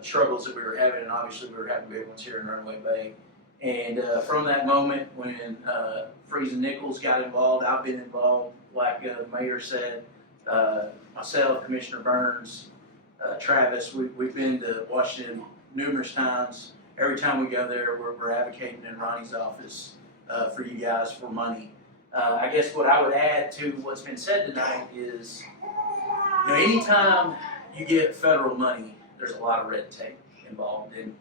struggles that we were having, and obviously we were having big ones here in Runaway Bay. And from that moment, when Freese Nichols got involved, I've been involved, like the mayor said, myself, Commissioner Burns, Travis, we've been to Washington numerous times. Every time we go there, we're advocating in Ronnie's office for you guys for money. I guess what I would add to what's been said tonight is, you know, anytime you get federal money, there's a lot of red tape involved. And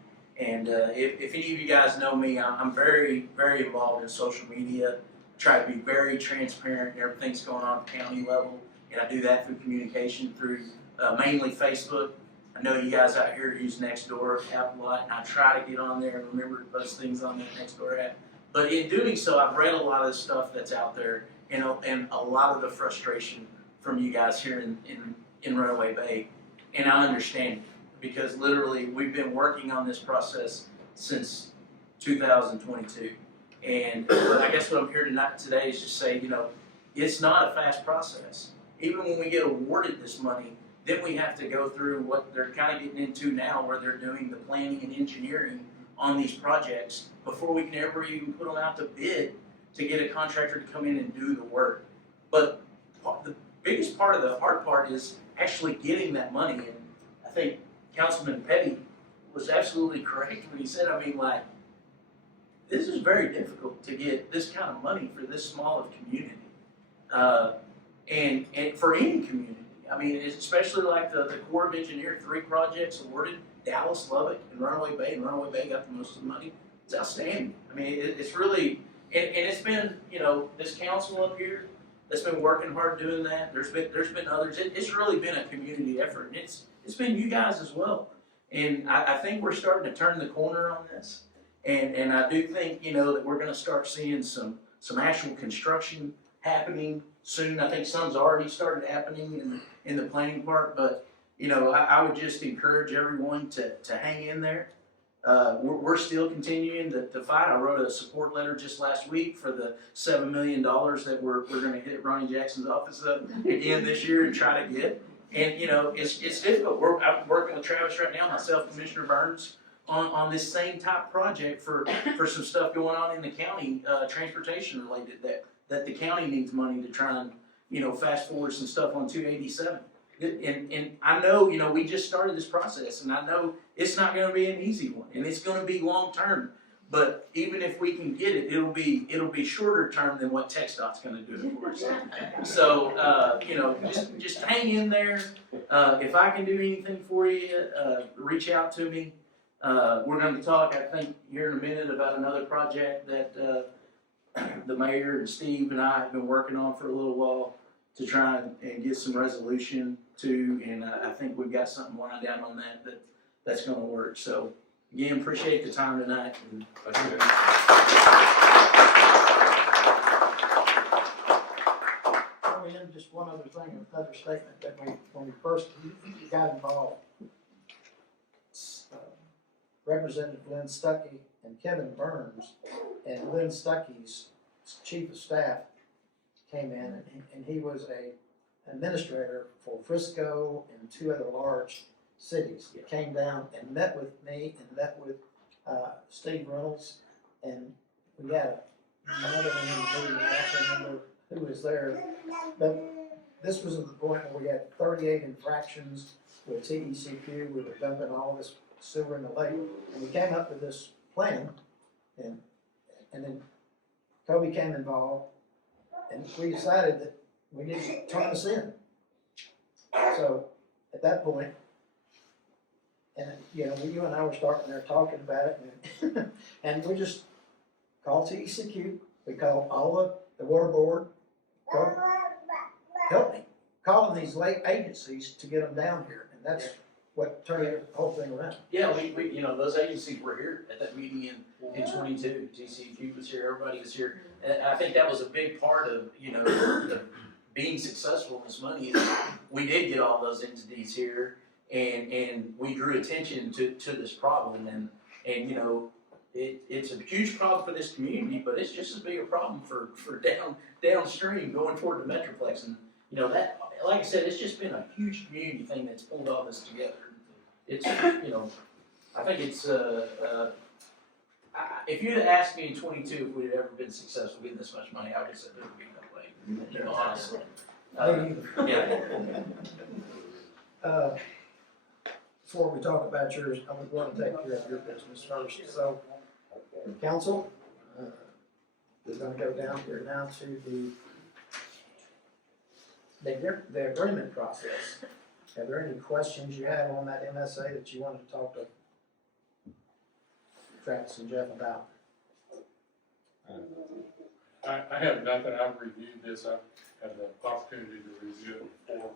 if any of you guys know me, I'm very, very involved in social media. Try to be very transparent in everything that's going on at the county level. And I do that through communication, through mainly Facebook. I know you guys out here use Nextdoor app a lot, and I try to get on there and remember to post things on that Nextdoor app. But in doing so, I've read a lot of the stuff that's out there, and a lot of the frustration from you guys here in Runaway Bay. And I understand it, because literally we've been working on this process since 2022. And I guess what I'm here today is just say, you know, it's not a fast process. Even when we get awarded this money, then we have to go through what they're kind of getting into now, where they're doing the planning and engineering on these projects before we can ever even put them out to bid to get a contractor to come in and do the work. But the biggest part of the hard part is actually getting that money. And I think Councilman Petty was absolutely correct when he said, I mean, like, this is very difficult to get this kind of money for this small of community. And for any community. I mean, especially like the Corps of Engineers, 3 projects awarded, Dallas, Lubbock, and Runaway Bay, and Runaway Bay got the most of the money. It's outstanding. I mean, it's really, and it's been, you know, this council up here that's been working hard doing that. There's been others. It's really been a community effort, and it's been you guys as well. And I think we're starting to turn the corner on this. And I do think, you know, that we're going to start seeing some actual construction happening soon. I think some's already started happening in the planning part, but you know, I would just encourage everyone to hang in there. We're still continuing the fight. I wrote a support letter just last week for the $7 million that we're going to hit Ronnie Jackson's office up again this year and try to get. And you know, it's difficult. I'm working with Travis right now, myself, Commissioner Burns, on this same type project for some stuff going on in the county, transportation related, that the county needs money to try and, you know, fast forward some stuff on 287. And I know, you know, we just started this process, and I know it's not going to be an easy one, and it's going to be long term. But even if we can get it, it'll be shorter term than what TxDOT's going to do it for us. So you know, just hang in there. If I can do anything for you, reach out to me. We're going to talk, I think, here in a minute about another project that the mayor and Steve and I have been working on for a little while to try and get some resolution to, and I think we've got something lined out on that's going to work. So again, appreciate the time tonight. And And just one other thing, another statement that when we first got involved, Representative Lynn Stuckey and Kevin Burns and Lynn Stuckey's chief of staff came in, and he was an administrator for Frisco and 2 other large cities. He came down and met with me and met with Steve Reynolds, and we had another meeting. I don't remember who was there, but this was at the point where we had 38 infractions with TCEQ. We were dumping all this sewer in the lake, and we came up with this plan, and then Kobe came involved, and we decided that we needed to turn this in. So at that point, and you know, you and I were starting there talking about it, and we just called TCEQ. We called all the water board. Help me calling these lake agencies to get them down here, and that's what turned the whole thing around. yeah, we you know, those agencies were here at that meeting in 22. TCEQ was here, everybody was here. And I think that was a big part of, you know, the being successful in this money. We did get all those entities here, and we drew attention to this problem, and you know, it's a huge problem for this community, but it's just as big a problem for downstream going toward the Metroplex. And you know, that, like I said, it's just been a huge community thing that's pulled all this together. It's, you know, I think it's, if you'd have asked me in 22 if we'd ever been successful getting this much money, I would have said there would be no way, you know, honestly. Yeah. Before we talk about yours, I would want to take care of your business first. So, council, we're going to go down here now to the agreement process. Are there any questions you have on that MSA that you wanted to talk to Travis and Jeff about? I have nothing. I've reviewed this. I've had the opportunity to review it before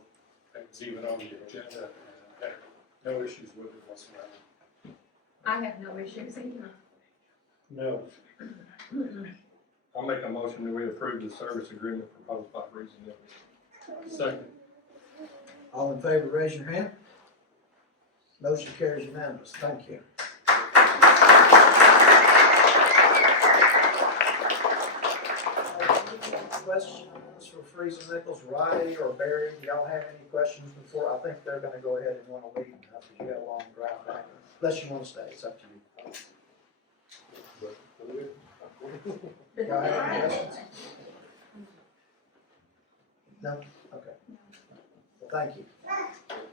it was even on the agenda, and I had no issues with it whatsoever. I have no issues either. No. I'll make a motion that we approve the service agreement proposed by Freese Nichols. Second. All in favor, raise your hand. Motion carries unanimous. Thank you. Questions for Freese Nichols, Riley or Barry? Do y'all have any questions before? I think they're gonna go ahead and want to leave now because you got a long drive back. Unless you want to stay, it's up to you. Y'all have any questions? No? Okay. Well, thank you.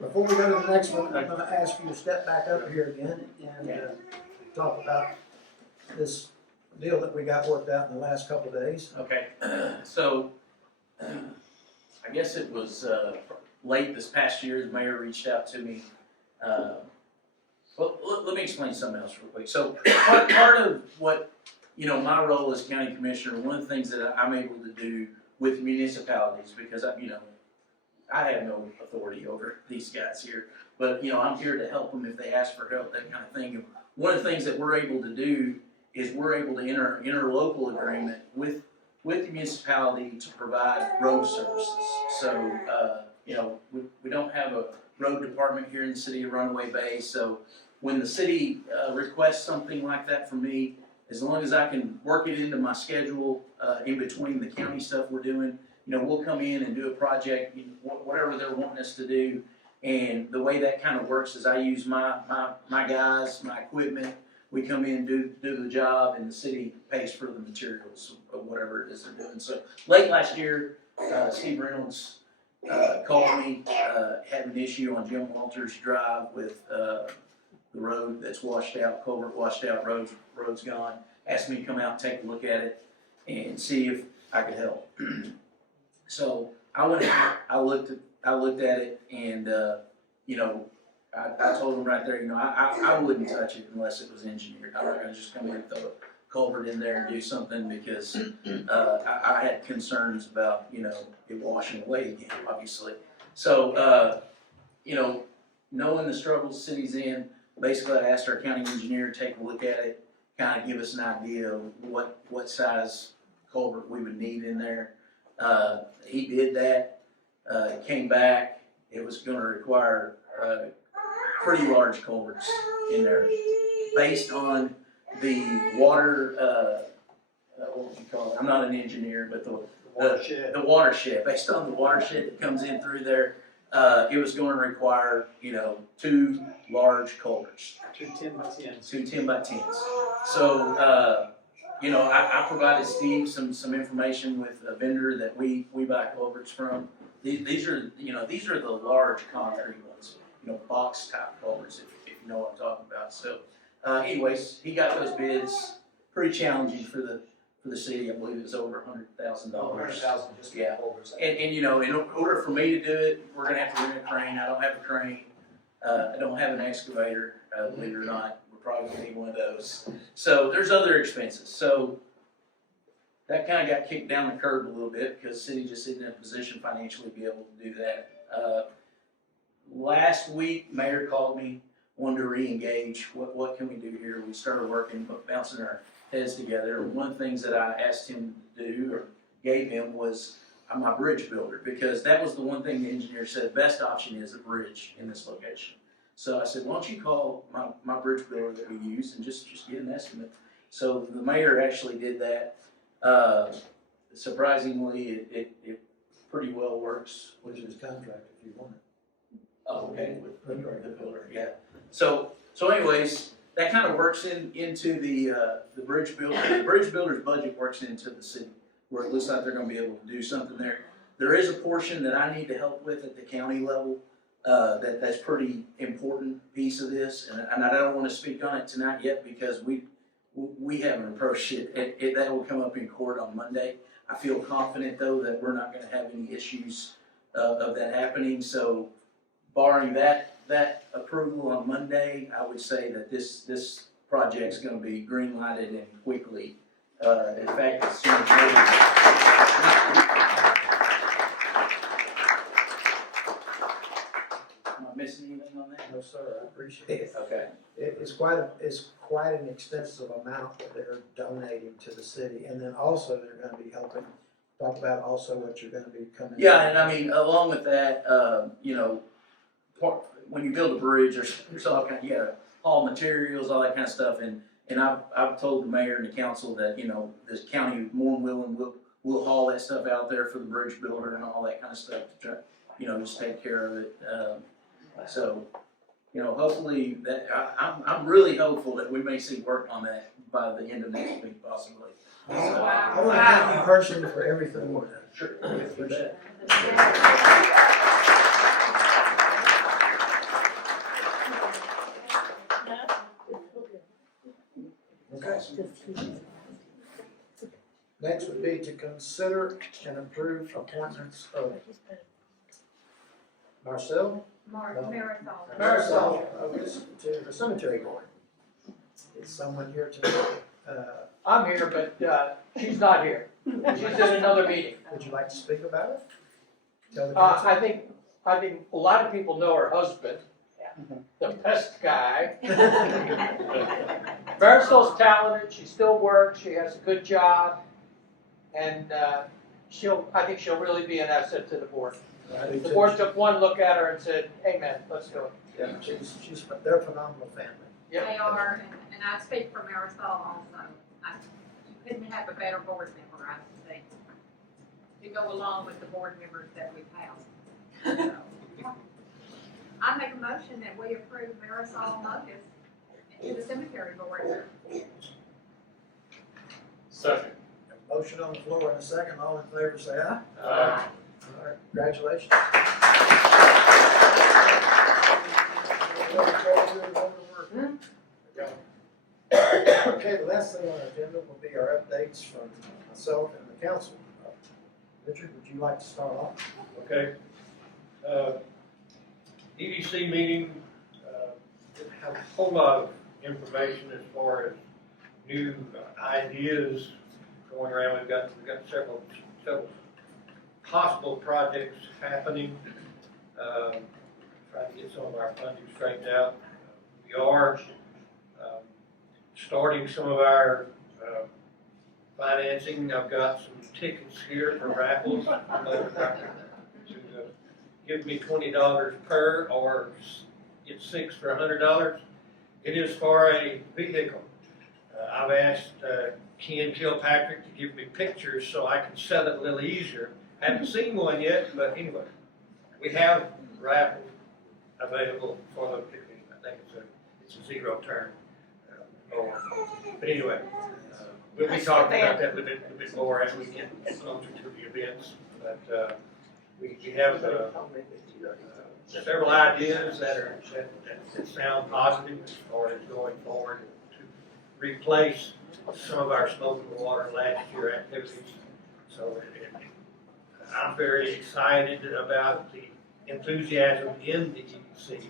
Before we go to the next one, I'm gonna ask you to step back up here again and, talk about this deal that we got worked out in the last couple of days. Okay, so I guess it was late this past year, the mayor reached out to me. Well, let me explain something else real quick. So part of what, my role as county commissioner, one of the things that I'm able to do with municipalities, because I have no authority over these guys here, but I'm here to help them if they ask for help, that kind of thing. And one of the things that we're able to do is we're able to enter an interlocal agreement with the municipality to provide road services. So, we don't have a road department here in the city of Runaway Bay, so when the city requests something like that from me, as long as I can work it into my schedule in between the county stuff we're doing, we'll come in and do a project, whatever they're wanting us to do. And the way that kind of works is I use my guys, my equipment. We come in, do the job, and the city pays for the materials of whatever it is they're doing. So late last year, Steve Reynolds called me, had an issue on Jim Walters Drive with the road that's washed out, culvert washed out, road's gone. Asked me to come out and take a look at it and see if I could help. So I went out, I looked at it, and I told him right there, I wouldn't touch it unless it was engineered. I'm not gonna just come in and throw a culvert in there and do something because I had concerns about, it washing away again, obviously. So, knowing the struggles the city's in, basically I asked our county engineer to take a look at it, kind of give us an idea of what size culvert we would need in there. He did that, came back, it was gonna require pretty large culverts in there, based on the water, what would you call it? I'm not an engineer, but the watershed, based on the watershed that comes in through there, it was going to require, 2 large culverts. 2 10x10s. 2 10x10s. So, I provided Steve some information with a vendor that we buy culverts from. These are the large concrete ones, box type culverts, if you know what I'm talking about. So, anyways, he got those bids. Pretty challenging for the city. I believe it was over $100,000. $100,000 just for culverts. And in order for me to do it, we're gonna have to rent a crane. I don't have a crane. I don't have an excavator, believe it or not. We're probably gonna need one of those. So there's other expenses. So that kind of got kicked down the curb a little bit because the city just isn't in a position financially to be able to do that. Last week, mayor called me, wanted to re-engage. What can we do here? We started working, bouncing our heads together. One of the things that I asked him to do or gave him was my bridge builder, because that was the one thing the engineer said, best option is a bridge in this location. So I said, why don't you call my bridge builder that we use and just get an estimate. So the mayor actually did that. Surprisingly, it pretty well works. Which is contract if you want it. Oh, okay, with the builder, yeah. So anyways, that kind of works into the bridge builder. The bridge builder's budget works into the city, where it looks like they're gonna be able to do something there. There is a portion that I need to help with at the county level, that's pretty important piece of this, and I don't wanna speak on it tonight yet because we haven't approached it. That will come up in court on Monday. I feel confident though that we're not gonna have any issues of that happening, so barring that approval on Monday, I would say that this project's gonna be green lighted and quickly. In fact, as soon as am I missing anything on that? No, sir, I appreciate it. Okay. It's quite an extensive amount that they're donating to the city, and then also they're gonna be helping, talk about also what you're gonna be coming. Yeah, and I mean, along with that, when you build a bridge, there's all kind of, you gotta haul materials, all that kind of stuff, and I've told the mayor and the council that, this county is more than willing, we'll haul that stuff out there for the bridge builder and all that kind of stuff to try, just take care of it. So, hopefully that, I'm really hopeful that we may see work on that by the end of next week possibly. So, I want to thank you personally for everything we've done. Sure. I appreciate it. Next would be to consider and approve appointments of Marcel Marisol to the cemetery board. Is someone here tonight? I'm here, but, she's not here. She's in another meeting. Would you like to speak about it? Tell the council. I think a lot of people know her husband, the pest guy. Marisol's talented, she still works, she has a good job, and, I think she'll really be an asset to the board. The board took one look at her and said, hey man, let's do it. Yeah, they're a phenomenal family. Yep. They are, and I speak for Marisol also. You couldn't have a better board member, I think, to go along with the board members that we have. So, I make a motion that we approve Marisol Lucas to the cemetery board. Second. Motion on the floor and a second. All in favor, say aye. Aye. All right, congratulations. Okay, the last thing on the agenda will be our updates from myself and the council. Richard, would you like to start off? Okay. EDC meeting, didn't have a whole lot of information as far as new ideas going around. We've got several possible projects happening. Trying to get some of our funding straightened out. We are starting some of our financing. I've got some tickets here for raffles. Give me $20 per, or get 6 for $100. It is for a vehicle. I've asked Ken Kilpatrick to give me pictures so I can sell it a little easier. Haven't seen one yet, but anyway, we have raffles available for the picnic. I think it's a zero turn. But anyway, we'll be talking about that a bit more as we get closer to the events. But we have several ideas that sound positive as far as going forward to replace some of our smoke and water last year activities. So I'm very excited about the enthusiasm in the EDC.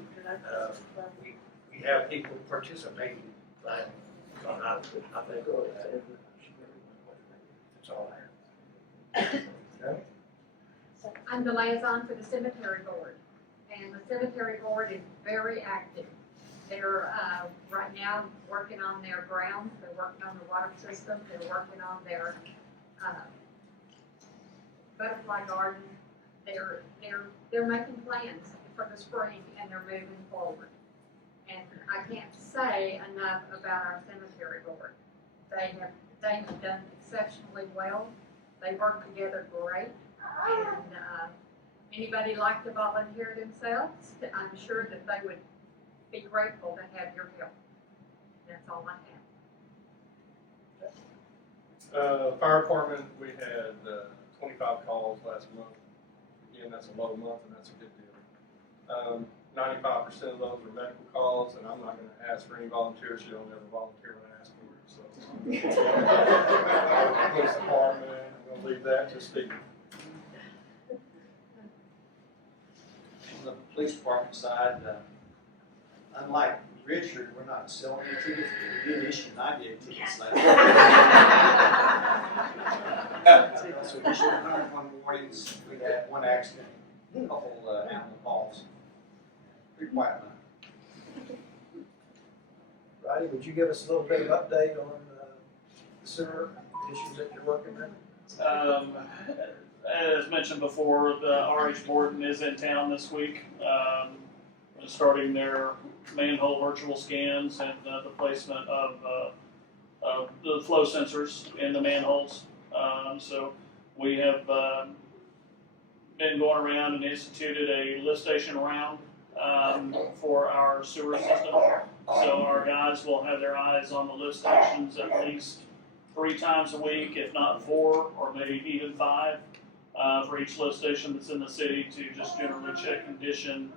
We have people participating. I think that's all I have. I'm the liaison for the cemetery board, and the cemetery board is very active. They're right now working on their grounds, they're working on the water system, they're working on their butterfly garden. They're making plans for the spring, and they're moving forward. And I can't say enough about our cemetery board. They have done exceptionally well. They work together great. And anybody like to volunteer themselves, I'm sure that they would be grateful to have your help. That's all I have. Fire department, we had 25 calls last month. Again, that's a low month, and that's a good deal. 95% of those are medical calls, and I'm not going to ask for any volunteers. You don't ever volunteer when I ask for it. So, police department, I'm going to leave that to Steve. On the police department side, unlike Richard, we're not selling any tickets, but we did issue 98 tickets last year. So we issued 101 warnings. We had one accident, a couple animal calls. Pretty quiet night. Roddy, would you give us a little bit of update on the sewer issues that you're working on? As mentioned before, the RH Borden is in town this week, starting their manhole virtual scans and the placement of the flow sensors in the manholes. So we have been going around and instituted a lift station round for our sewer system. So our guys will have their eyes on the lift stations at least 3 times a week, if not 4 or maybe even 5. For each lift station that's in the city to just generally check condition,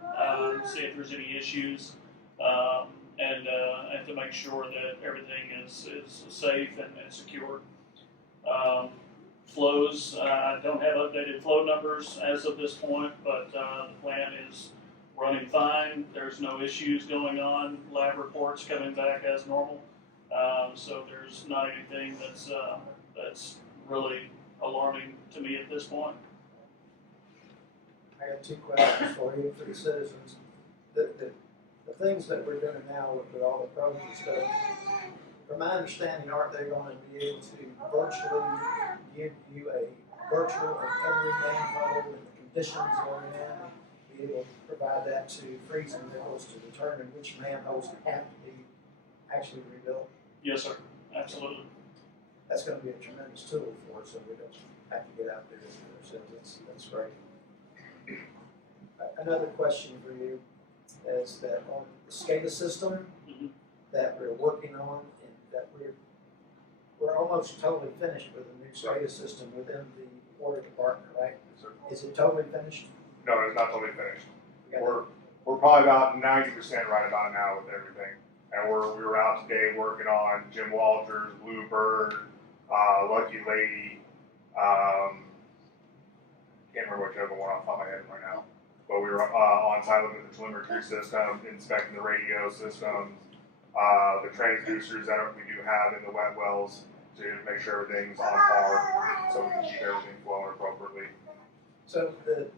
see if there's any issues, and to make sure that everything is safe and secure. Flows, I don't have updated flow numbers as of this point, but the plant is running fine. There's no issues going on. Lab reports coming back as normal. So there's not anything that's really alarming to me at this point. I got 2 questions for you, for the citizens. The things that we're doing now with all the probes and stuff, from my understanding, aren't they going to be able to virtually give you a virtual of every manhole and the conditions they're in, and be able to provide that to Freese Nichols to determine which manholes have to be actually rebuilt? Yes, sir. Absolutely. That's going to be a tremendous tool for us, so we don't have to get out there and do it ourselves. That's great. Another question for you is that on the SCADA system that we're working on, and that we're almost totally finished with the new SCADA system within the water department, right? Is it totally finished? No, it's not totally finished. We're probably about 90% right about now with everything. And we were out today working on Jim Walters, Bluebird, Lucky Lady, can't remember which other one off the top of my head right now. But we were on site looking at the telemetry system, inspecting the radio systems, the transducers that we do have in the wet wells to make sure everything's on par so we can keep everything flowing appropriately. So the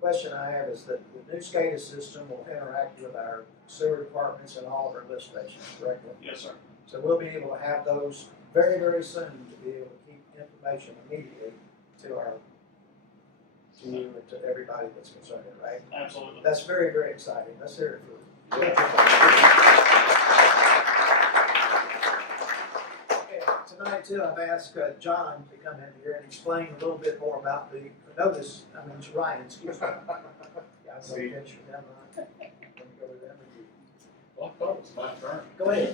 question I have is that the new SCADA system will interact with our sewer departments and all of our lift stations, correctly? Yes, sir. So we'll be able to have those very, very soon to be able to keep information immediately to you and to everybody that's concerned, right? Absolutely. That's very, very exciting. Let's hear it for you. Okay, tonight too, I've asked John to come in here and explain a little bit more about the notice. I mean, it's Ryan, excuse me. Yeah, I'll go finish with them, Ryan. Let me go with them with you. Well, I thought it was my turn. Go ahead.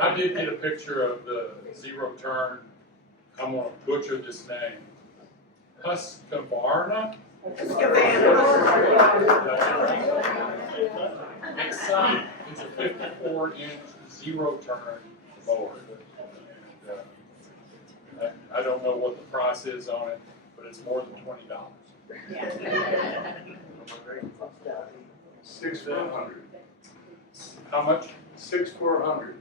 I did get a picture of the zero turn. I'm going to butcher this name. Husqvarna? It's a 54-inch zero turn mower. And, I don't know what the price is on it, but it's more than $20. 6,400. How much? 6,400.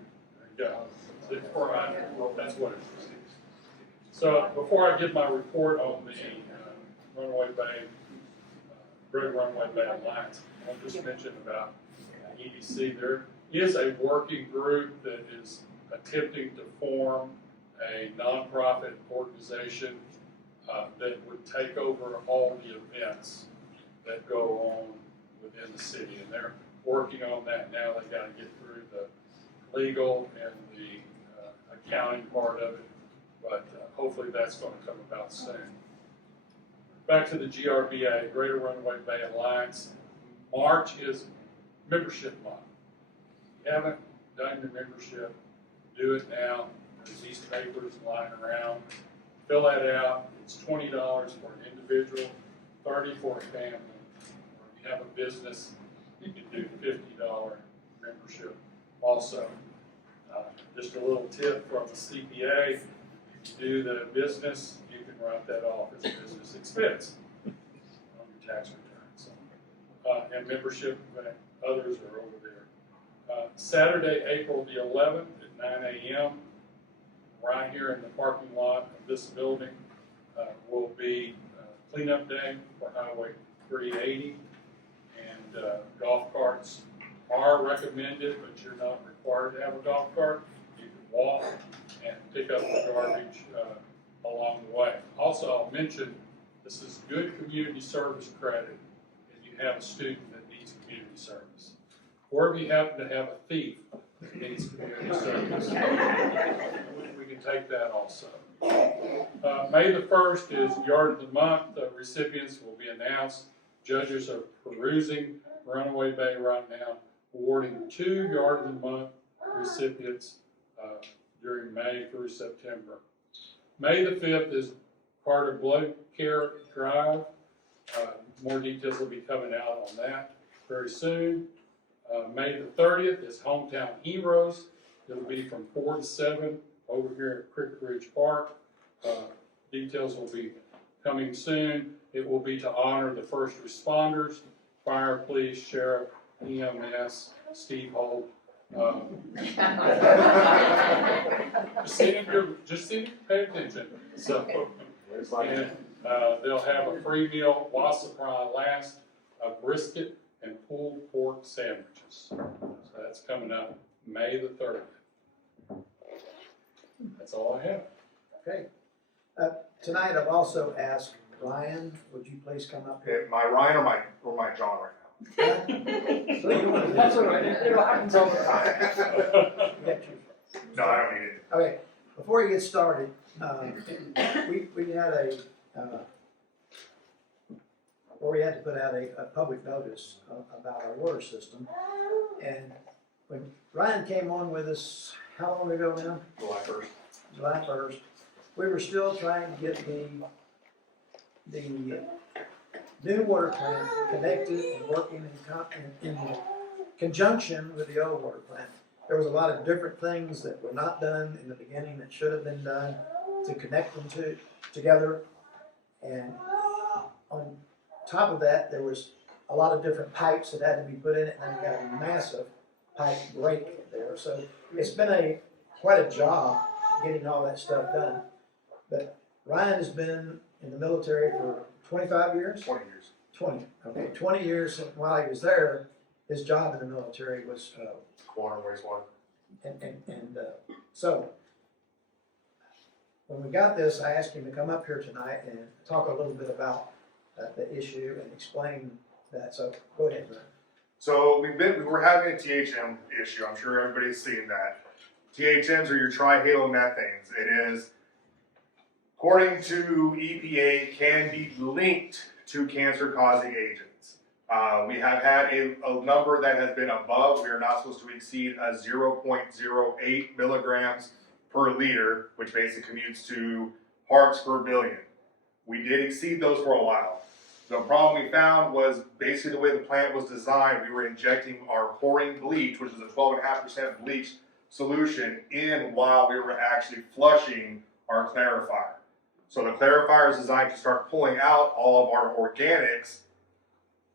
Yeah, 6,400. That's what it is. So before I give my report on the Runaway Bay, Greater Runaway Bay Alliance, I'll just mention about EDC. There is a working group that is attempting to form a nonprofit organization that would take over all the events that go on within the city, and they're working on that now. They got to get through the legal and the accounting part of it, but hopefully that's going to come about soon. Back to the GRBA, Greater Runaway Bay Alliance. March is membership month. If you haven't done your membership, do it now. There's these papers lying around. Fill that out. It's $20 for an individual, $30 for a family. Or if you have a business, you can do $50 membership also. Just a little tip from the CPA, if you do the business, you can write that off as a business expense on your tax return. And membership, others are over there. Saturday, April the 11th at 9 a.m., right here in the parking lot of this building, will be cleanup day for Highway 380. And golf carts are recommended, but you're not required to have a golf cart. You can walk and pick up the garbage along the way. Also, I'll mention this is good community service credit if you have a student that needs community service. Or if you happen to have a thief that needs community service, we can take that also. May the 1st is Yard of the Month. The recipients will be announced. Judges are perusing Runaway Bay right now, awarding 2 Yard of the Month recipients during May through September. May the 5th is Carter Blood Care Drive. More details will be coming out on that. very soon. May the 30th is Hometown Heroes. It'll be from 4 to 7 over here at Cricket Ridge Park. Details will be coming soon. It will be to honor the first responders, fire, police, sheriff, EMS, Steve Holt. Just see if pay attention. So, and they'll have a free meal while supply lasts of brisket and pulled pork sandwiches. So that's coming up May the 30th. That's all I have. Okay. Tonight I've also asked Ryan, would you please come up here? My Ryan or my John right That's all right, it happens all the time. Get you. now? No, I don't need it. Okay, before you get started, we had we had to put out a public notice about our water system. And when Ryan came on with us, how long ago now? July 1st. We were still trying to get the new water plant connected and working in conjunction with the old water plant. There was a lot of different things that were not done in the beginning that should have been done to connect them together. And on top of that, there was a lot of different pipes that had to be put in it, and we got a massive pipe break there. So it's been quite a job getting all that stuff done. But Ryan has been in the military for 25 years? 20 years. 20, okay, 20 years. While he was there, his job in the military was Water and wastewater. So when we got this, I asked him to come up here tonight and talk a little bit about the issue and explain that. So go ahead, Ryan. So we were having a THM issue. I'm sure everybody's seen that. THMs are your trihalomethanes. It is, according to EPA, can be linked to cancer-causing agents. We have had a number that has been above. We are not supposed to exceed a 0.08 milligrams per liter, which basically commutes to parts per billion. We did exceed those for a while. The problem we found was basically the way the plant was designed. We were injecting our chlorine bleach, which is a 12.5% bleach solution, in while we were actually flushing our clarifier. So the clarifier is designed to start pulling out all of our organics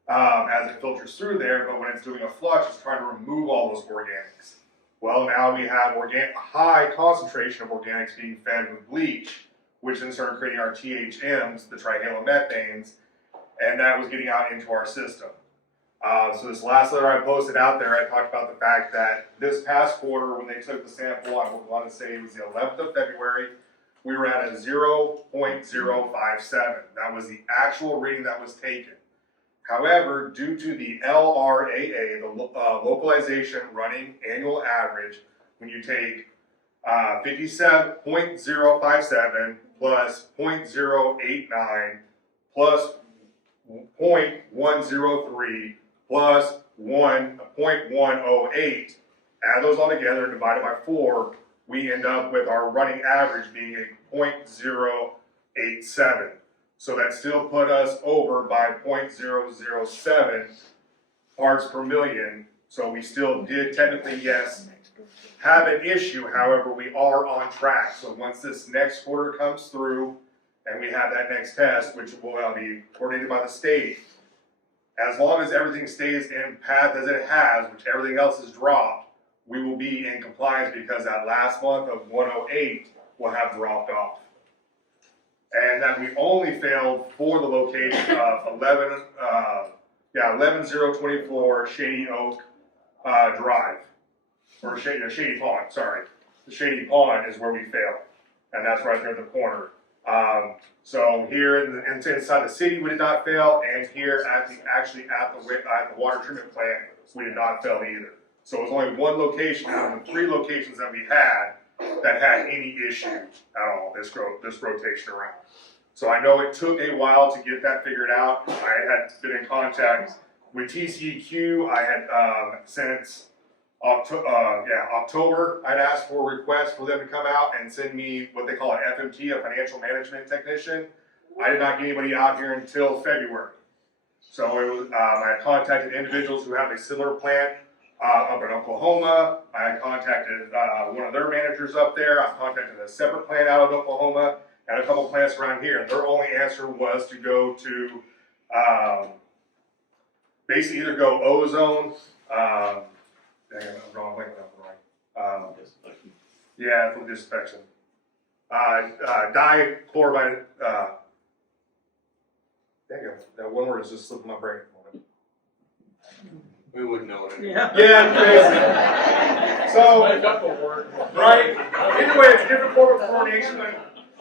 as it filters through there, but when it's doing a flush, it's trying to remove all those organics. Well, now we have a high concentration of organics being fed with bleach, which then started creating our THMs, the trihalomethanes, and that was getting out into our system. So this last letter I posted out there, I talked about the fact that this past quarter, when they took the sample, I would want to say it was the 11th of February, we were at a 0.057. That was the actual reading that was taken. However, due to the LRAA, the localization running annual average, when you take 57.057 plus 0.089 plus 0.103 plus 1.108, add those all together and divide it by 4, we end up with our running average being a 0.087. So that still put us over by 0.007 parts per million. So we still did technically, yes, have an issue. However, we are on track. So once this next quarter comes through and we have that next test, which will be coordinated by the state, as long as everything stays in path as it has, which everything else is dropped, we will be in compliance because that last month of 108 will have dropped off. And that we only failed for the location of 11024 Shady Oak Drive, or Shady Pond, sorry. The Shady Pond is where we failed, and that's right there in the corner. So here inside the city we did not fail, and here at the water treatment plant we did not fail either. So it was only one location out of the 3 locations that we had that had any issue at all this rotation around. So I know it took a while to get that figured out. I had been in contact with TCEQ. I had since October, I'd asked for a request for them to come out and send me what they call an FMT, a financial management technician. I did not get anybody out here until February. So it was, I contacted individuals who have a similar plant up in Oklahoma. I had contacted one of their managers up there. I contacted a separate plant out of Oklahoma and a couple plants around here. And their only answer was to go to basically either go ozone. Dang, I'm wrong. Yeah, for disinfection. Dichloride. Dang it, that one word is just slipping my brain at the moment. We wouldn't know it anyway. Yeah, crazy. So, Make up a word. right? Anyway, it's a different form of chlorination,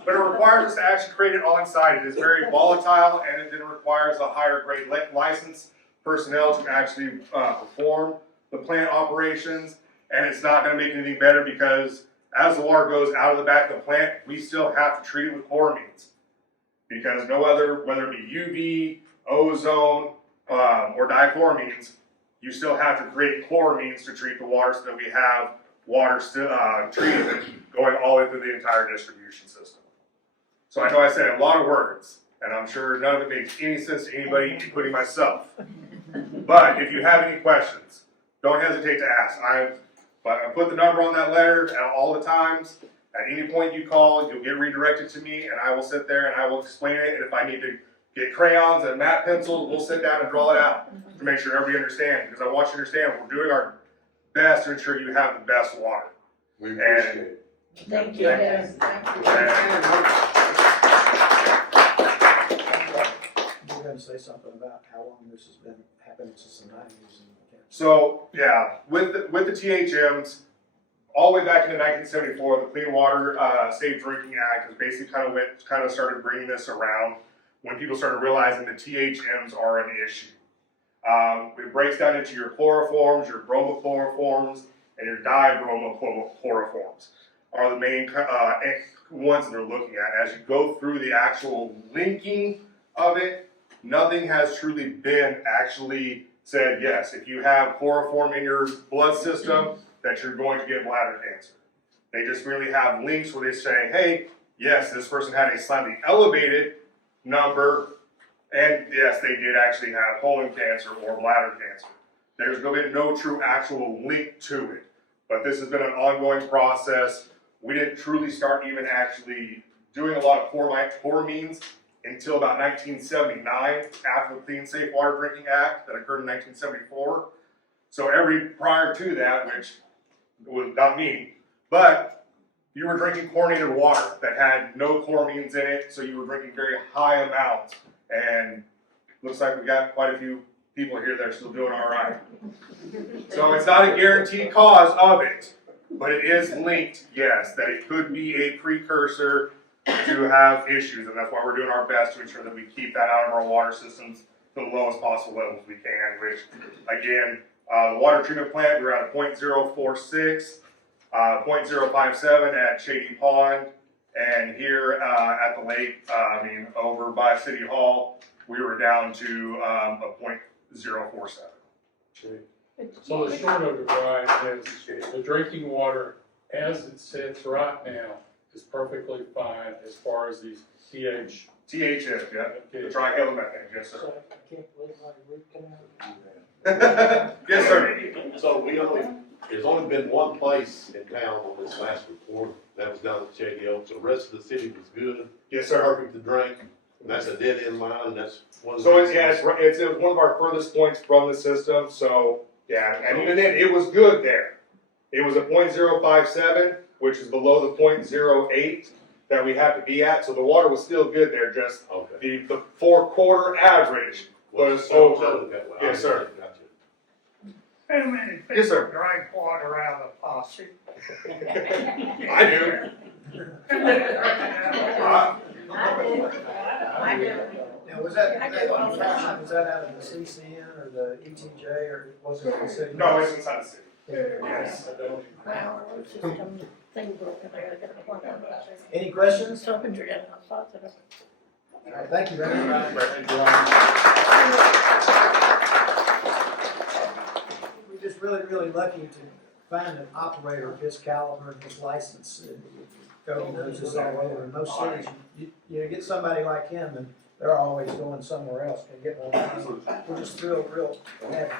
but it requires us to actually create it on site. It is very volatile, and it then requires a higher grade licensed personnel to actually perform the plant operations. And it's not going to make anything better because as the water goes out of the back of the plant, we still have to treat it with chloramines. Because no other, whether it be UV, ozone, or dichloramines, you still have to create chloramines to treat the water so that we have water still treated going all the way through the entire distribution system. So I know I said a lot of words, and I'm sure none of it makes any sense to anybody, including myself. But if you have any questions, don't hesitate to ask. I put the number on that letter at all the times. At any point you call, you'll get redirected to me, and I will sit there and I will explain it. And if I need to get crayons and matte pencils, we'll sit down and draw it out to make sure everybody understands. Because I want you to understand we're doing our best to ensure you have the best water. We appreciate it. Thank you. Yes. You're gonna say something about how long this has been happening since the 90s. So yeah, with the THMs, all the way back into 1974, the Clean Water Safe Drinking Act is basically kind of started bringing this around when people started realizing the THMs are an issue. It breaks down into your chloroforms, your bromochloroforms, and your dibromochloroforms are the main ones that they're looking at. As you go through the actual linking of it, nothing has truly been actually said, yes, if you have chloroform in your blood system, that you're going to get bladder cancer. They just really have links where they say, hey, yes, this person had a slightly elevated number, and yes, they did actually have colon cancer or bladder cancer. There's been no true actual link to it, but this has been an ongoing process. We didn't truly start even actually doing a lot of chloramines until about 1979, after the Clean Safe Water Drinking Act that occurred in 1974. So prior to that, which was not me, but you were drinking chlorinated water that had no chloramines in it, so you were drinking very high amounts. And looks like we got quite a few people here that are still doing all right. So it's not a guaranteed cause of it, but it is linked, yes, that it could be a precursor to have issues, and that's why we're doing our best to ensure that we keep that out of our water systems to the lowest possible levels we can, which, again, the water treatment plant, we're at a 0.046, 0.057 at Shady Pond, and here at the lake, over by City Hall, we were down to a 0.047. So the short of it, Brian, is the drinking water as it sits right now is perfectly fine as far as these THMs, yeah, the trihalomethanes, yes, sir. I can't believe my root canal. Yes, sir. So there's only been one place in town on this last report, that was down at Shady Oaks. The rest of the city was good. Yes, sir. Perfect to drink. And that's a dead end line, and that's one of the. So it was one of our furthest points from the system, so yeah, and even then, it was good there. It was a 0.057, which is below the 0.08 that we have to be at, so the water was still good there, just the 4-quarter average was over. Yes, sir. How many Yes, sir. people drink water out of the faucet? I do. Now, was that out of the CCN or the ETJ, or was it the city? No, it's inside the city. Yes. Wow, our system thing broke, and I gotta get the one out. Any questions? So I'm gonna get my thoughts of it. All right, thank you very much. We're just really lucky to find an operator of his caliber and his license. Cody knows this all over. In most cities, you get somebody like him, and they're always going somewhere else to get more money. We're just real happy.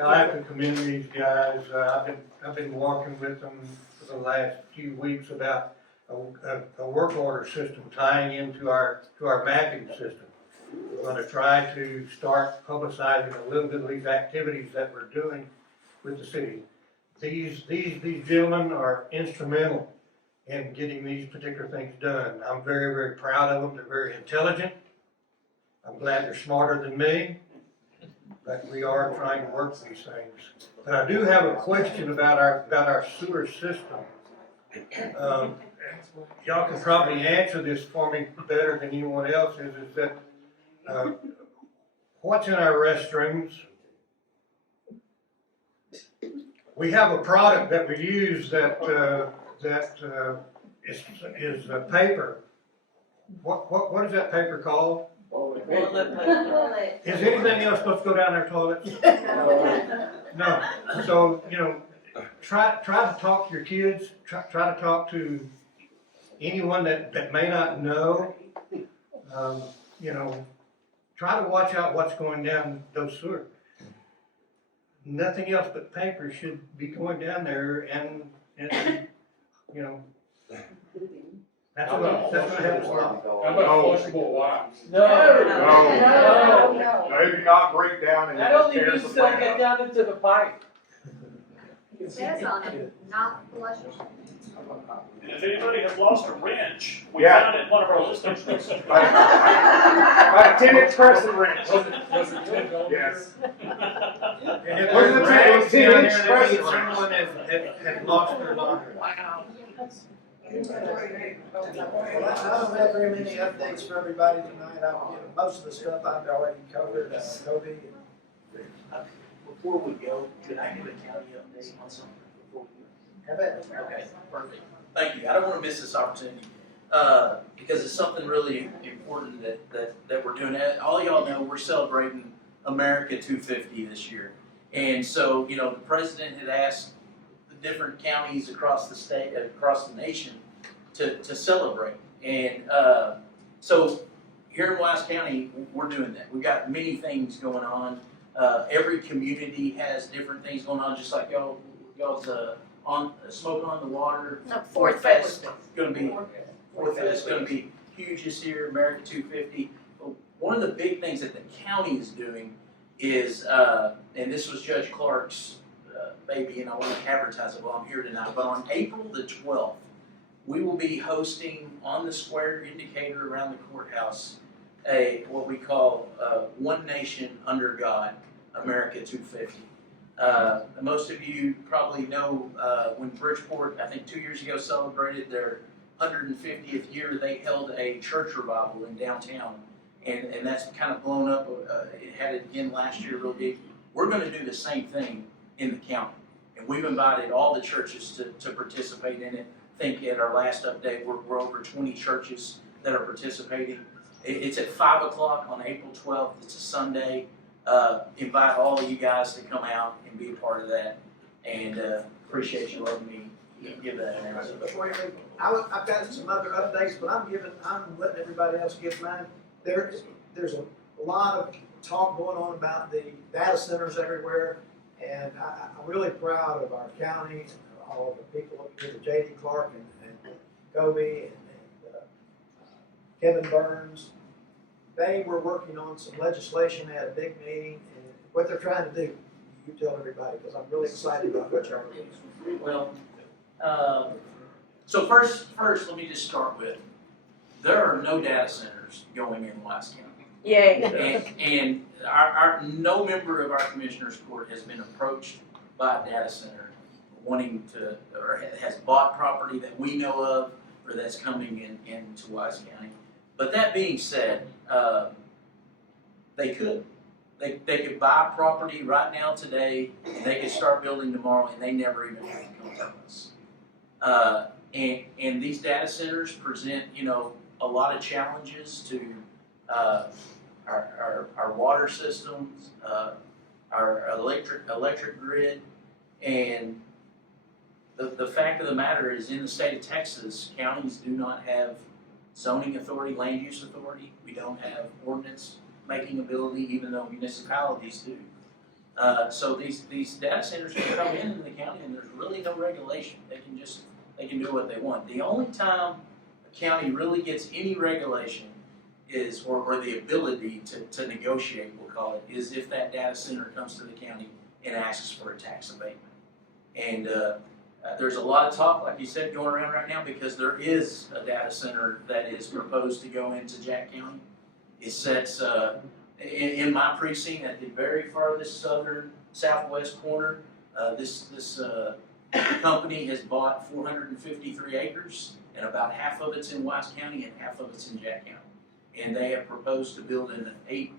I have to commend these guys. I've been working with them for the last few weeks about a work order system tying into our mapping system. We're gonna try to start publicizing a little bit of these activities that we're doing with the city. These gentlemen are instrumental in getting these particular things done. I'm very, very proud of them. They're very intelligent. I'm glad they're smarter than me, but we are trying to work these things. But I do have a question about our sewer system. Y'all can probably answer this for me better than anyone else is that what's in our restrooms? We have a product that we use that is paper. What is that paper called? Is anything else supposed to go down their toilets? No. So, try to talk to your kids, try to talk to anyone that may not know. Try to watch out what's going down those sewers. Nothing else but paper should be going down there and that's what happens a lot. How about flushable wipes? No. They do not break down and That just only tears means the they'll plant get up. down into the pipe. It says on it, not flushable. And if anybody has lost a wrench, we Yeah. found it in one of our lift stations. About a 10-inch crescent wrench. Was it $10? Yes. And if Wasn't there's it rags 10 down inch there, that means pressure? someone has lost their laundry. Well, I don't have very many updates for everybody tonight. Most of the stuff I've already covered, Kobe. Before we go, could I give a county update on something before we go? Have at it. Okay, perfect. Thank you. I don't want to miss this opportunity, because it's something really important that we're doing. All y'all know we're celebrating America 250 this year. And so, the president had asked the different counties across the state, across the nation to celebrate. And so here in Wise County, we're doing that. We've got many things going on. Every community has different things going on, just like y'all's on Smoke on the Water. No, Fourth Fest. Fest going to be Fourth Fest going to be huge this year. America 250. But one of the big things that the county is doing is, and this was Judge Clark's baby, and I want to advertise it while I'm here tonight. But on April the 12th, we will be hosting on the square indicator around the courthouse what we call One Nation Under God, America 250. Most of you probably know when Bridgeport, I think 2 years ago, celebrated their 150th year, they held a church revival in downtown. And that's kind of blown up. It had it again last year real big. We're going to do the same thing in the county. And we've invited all the churches to participate in it. I think at our last update, we're over 20 churches that are participating. It's at 5 o'clock on April 12th. It's a Sunday. Invite all of you guys to come out and be a part of that. And appreciate you letting me give that announcement. I've got some other updates, but I'm letting everybody else give mine. There's a lot of talk going on about the data centers everywhere, and I'm really proud of our county, and all of the people up here, J.D. Clark and Kobe and Kevin Burns. They were working on some legislation. They had a big meeting, and what they're trying to do, you tell everybody, because I'm really excited about what y'all are doing. Well, so first, let me just start with, there are no data centers going in Wise County. Yay. And our no member of our commissioners court has been approached by a data center wanting to, or has bought property that we know of, or that's coming into Wise County. But that being said, they could. They could buy property right now today, and they could start building tomorrow, and they never even have to come to us. And these data centers present, a lot of challenges to our water systems, our electric grid, and the fact of the matter is, in the state of Texas, counties do not have zoning authority, land use authority. We don't have ordinance making ability, even though municipalities do. So these data centers can come into the county and there's really no regulation. They can do what they want. The only time a county really gets any regulation is, or the ability to negotiate, we'll call it, is if that data center comes to the county and asks for a tax abatement. And there's a lot of talk, like you said, going around right now because there is a data center that is proposed to go into Jack County. It sets in my precinct at the very farthest southern southwest corner. This company has bought 453 acres, and about half of it's in Wise County and half of it's in Jack County. And they have proposed to build an 8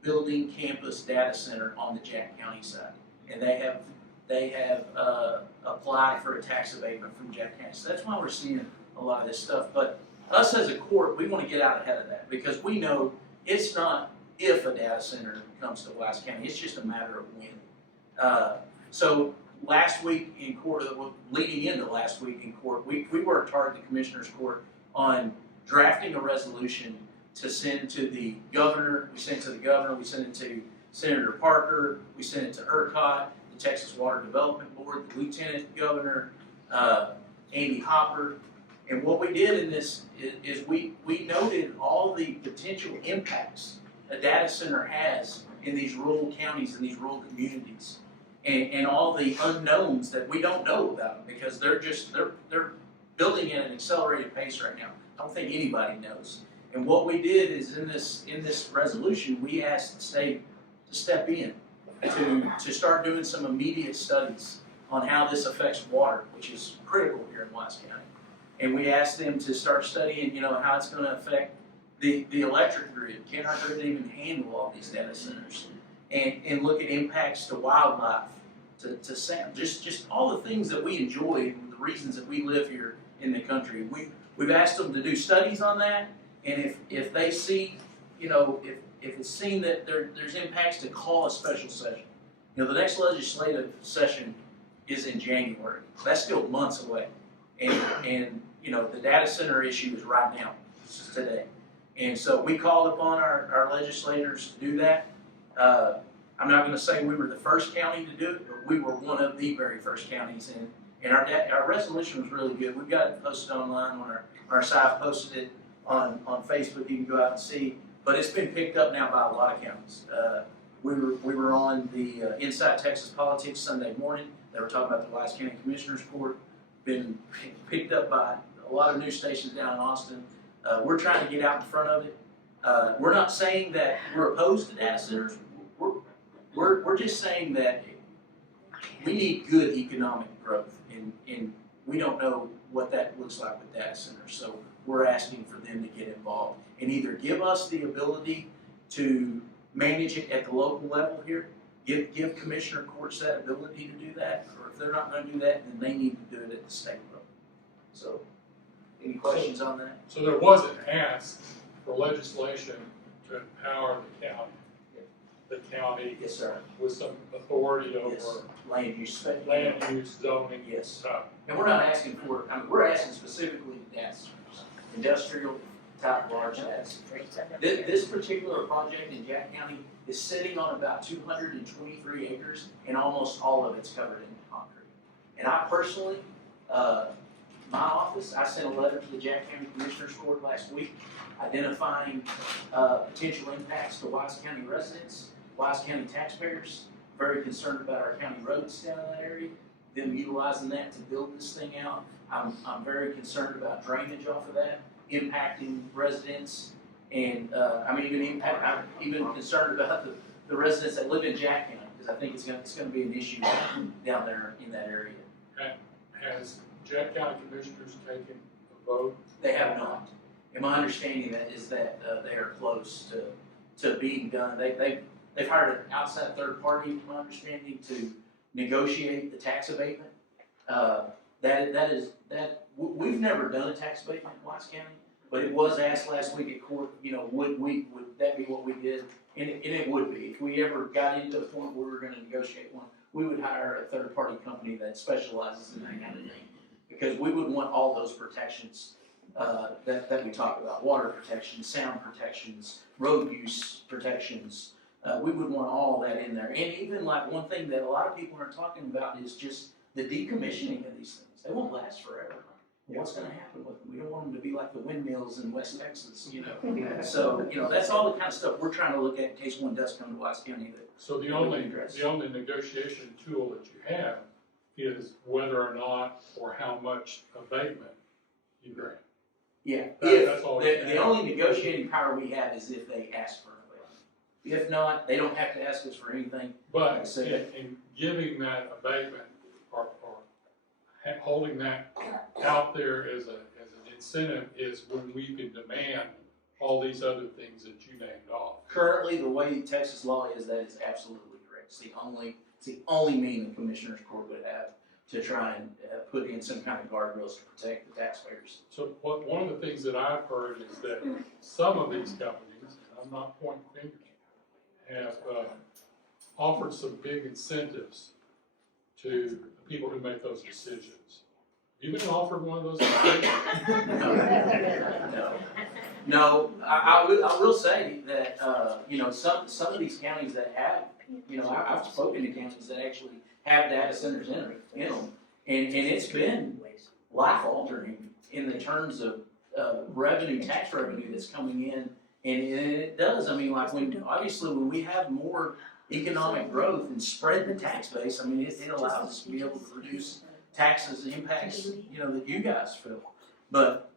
building campus data center on the Jack County side. And they have applied for a tax abatement from Jack County. So that's why we're seeing a lot of this stuff. But us as a court, we want to get out ahead of that because we know it's not if a data center comes to Wise County, it's just a matter of when. So last week in court, leading into last week in court, we worked hard at the Commissioner's Court on drafting a resolution to send to the governor. We sent it to the governor, we sent it to Senator Parker, we sent it to ERCOT, the Texas Water Development Board, the Lieutenant Governor, Andy Hopper. And what we did in this is we noted all the potential impacts a data center has in these rural counties and these rural communities, and all the unknowns that we don't know about them because they're building at an accelerated pace right now. I don't think anybody knows. And what we did is in this resolution, we asked the state to step in to start doing some immediate studies on how this affects water, which is critical here in Wise County. And we asked them to start studying, how it's going to affect the electric grid. Can our grid even handle all these data centers? And look at impacts to wildlife, to sound, just all the things that we enjoy, and the reasons that we live here in the country. We've asked them to do studies on that, and if they see, if it's seen that there's impacts, to call a special session. The next legislative session is in January. That's still months away, and the data center issue is right now, it's today. And so we called upon our legislators to do that. I'm not going to say we were the first county to do it, but we were one of the very first counties. And our resolution was really good. We've got it posted online on our site, posted it on Facebook. You can go out and see. But it's been picked up now by a lot of counties. We were on the Inside Texas Politics Sunday morning. They were talking about the Wise County Commissioner's Court. Been picked up by a lot of news stations down in Austin. We're trying to get out in front of it. We're not saying that we're opposed to data centers. We're just saying that we need good economic growth, and we don't know what that looks like with data centers. So we're asking for them to get involved and either give us the ability to manage it at the local level here, give commissioner courts that ability to do that, or if they're not going to do that, then they need to do it at the state level. So, any questions on that? So there was an ask for legislation to empower the county. The county, yes, sir, with some authority over land use, zoning. Yes, and we're not asking for. We're asking specifically data centers, industrial type large data centers. This particular project in Jack County is sitting on about 223 acres, and almost all of it's covered in concrete. And I personally, my office, I sent a letter to the Jack County Commissioner's Court last week identifying potential impacts to Wise County residents, Wise County taxpayers. Very concerned about our county roads down in that area, them utilizing that to build this thing out. I'm very concerned about drainage off of that, impacting residents, and I'm even concerned about the residents that live in Jack County, because I think it's going to be an issue down there in that area. Has Jack County Commissioners taken a vote? They have not. And my understanding is that they are close to being done. They've hired an outside third party, my understanding, to negotiate the tax abatement. We've never done a tax abatement in Wise County, but it was asked last week at court. Would that be what we did? And it would be. If we ever got into the point where we were going to negotiate one, we would hire a third party company that specializes in that kind of thing. Because we would want all those protections, that we talk about, water protections, sound protections, road use protections. We would want all that in there. And even like one thing that a lot of people are talking about is just the decommissioning of these things. They won't last forever. What's gonna happen with them? We don't want them to be like the windmills in West Texas, you know? So, you know, that's all the kind of stuff we're trying to look at in case one does come to Wise County that. So the only negotiation tool that you have is whether or not or how much abatement you grant. Yeah, That's all you the have. only negotiating power we have is if they ask for it. If not, they don't have to ask us for anything. But in giving that abatement or holding that out there as an incentive is when we can demand all these other things that you named off. Currently, the way Texas law is, that is absolutely correct. It's the only mean the Commissioner's Court would have to try and put in some kind of guardrails to protect the taxpayers. So one of the things that I've heard is that some of these companies, and I'm not pointing fingers, have offered some big incentives to the people who make those decisions. You been offered one of those incentives? No, I will say that, you know, some of these counties that have, you know, I've spoken to counties that actually have data centers in them, and it's been life altering in the terms of revenue, tax revenue that's coming in, and it does. I mean, like when we have more economic growth and spread the tax base, I mean, it allows us to be able to reduce taxes and impacts, you know, that you guys feel. But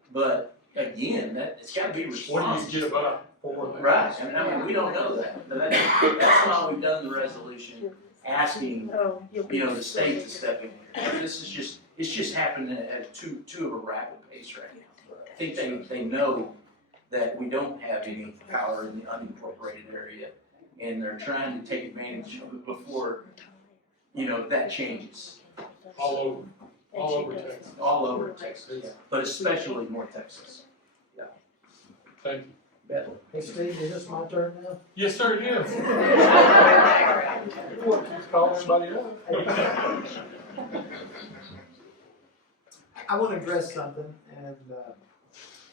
again, it's got to be responsible. What do you give up for that? Right, I mean, we don't know that. But that's why we've done the resolution asking, you know, the state to step in. This is it's just happening at too of a rapid pace right now. I think they know that we don't have any power in the unincorporated area, and they're trying to take advantage of it before, you know, that changes. All over Texas. All over Texas, but especially North Texas. Yeah. Thank you. Hey Steve, is this my turn now? Yes, sir, it is. You want to call anybody else? I want to address something, and,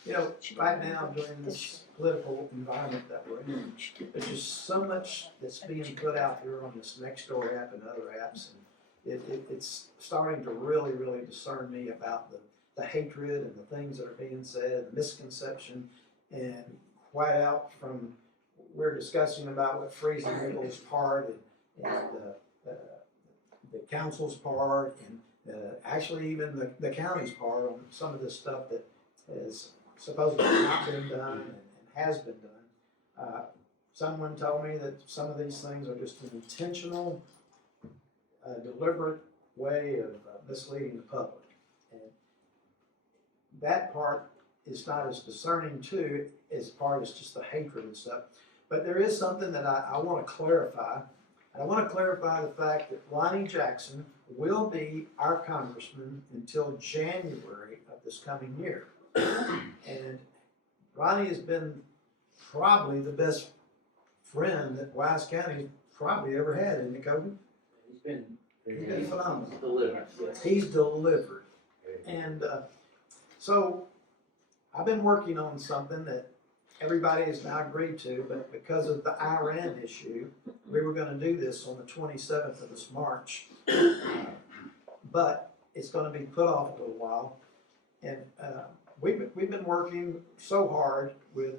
you know, right now during this political environment that we're in, there's just so much that's being put out here on this Nextdoor app and other apps, and it's starting to really, really discern me about the hatred and the things that are being said, the misconception, and quite out from, we're discussing about what Freese Nichols' part and the council's part, and actually even the county's part on some of this stuff that has supposedly not been done and has been done. Someone told me that some of these things are just an intentional, deliberate way of misleading the public. And that part is not as discerning too, as far as just the hatred and stuff. But there is something that I want to clarify. I want to clarify the fact that Ronnie Jackson will be our congressman until January of this coming year. And Ronnie has been probably the best friend that Wise County probably ever had, isn't it, Kobe? He's been phenomenal. Delivered. Yes. He's delivered. And so I've been working on something that everybody has now agreed to, but because of the Iran issue, we were going to do this on the 27th of this March. But it's going to be put off a little while. And we've been working so hard with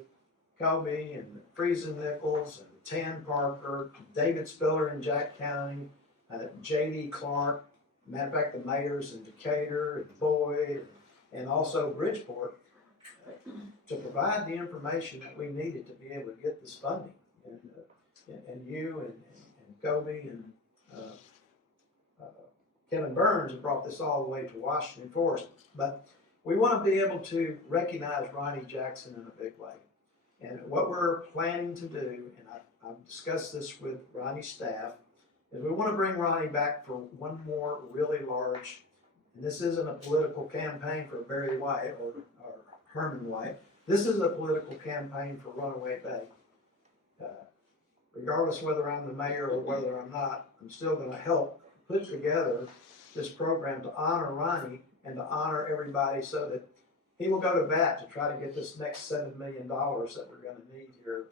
Kobe and Freese Nichols and Tan Parker, David Spiller in Jack County, J.D. Clark, matter of fact, the mayors in Decatur and Boyd, and also Bridgeport, to provide the information that we needed to be able to get this funding. And you and Kobe and Kevin Burns have brought this all the way to Washington for us. But we want to be able to recognize Ronnie Jackson in a big way. And what we're planning to do, and I've discussed this with Ronnie's staff, is we want to bring Ronnie back for one more really large, and this isn't a political campaign for Barry White or Herman White. This is a political campaign for Runaway Bay. Regardless whether I'm the mayor or whether I'm not, I'm still going to help put together this program to honor Ronnie and to honor everybody so that he will go to bat to try to get this next $7 million that we're gonna need here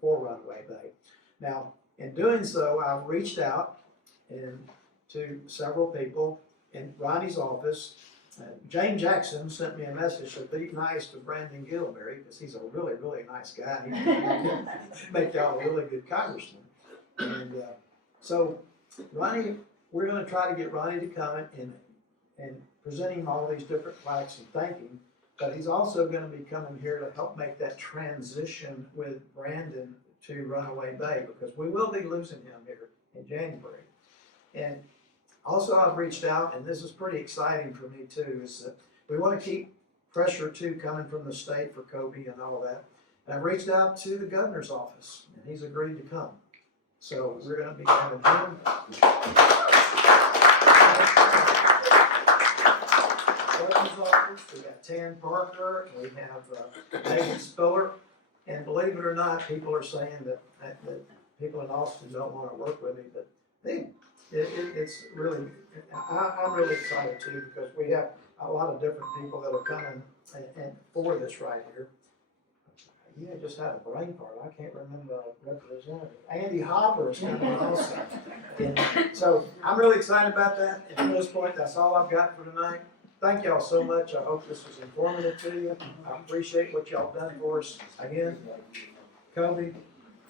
for Runaway Bay. Now, in doing so, I've reached out to several people in Ronnie's office. Jane Jackson sent me a message, said be nice to Brandon Gilberry, because he's a really, really nice guy. He's gonna make y'all a really good congressman. And so Ronnie, we're gonna try to get Ronnie to come and present him all these different plaques and thank him. But he's also gonna be coming here to help make that transition with Brandon to Runaway Bay, because we will be losing him here in January. And also I've reached out, and this is pretty exciting for me too, is that we want to keep pressure too coming from the state for Kobe and all of that. And I've reached out to the governor's office, and he's agreed to come. So we're going to be having him. Governor's office, we got Tan Parker, we have David Spiller, and believe it or not, people are saying that people in Austin don't want to work with me, but it's really, I'm really excited too, because we have a lot of different people that are coming and for this right here. You just had a brain fart. I can't remember a representative. Andy Hopper is coming also. And so I'm really excited about that. And at this point, that's all I've got for tonight. Thank y'all so much. I hope this was informative to you. I appreciate what y'all done for us. Again, Kobe,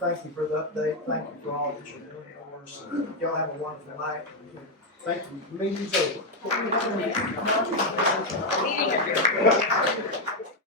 thank you for the update. Thank you for all that you're doing for us. Y'all have a wonderful night. Thank you. Meeting's over.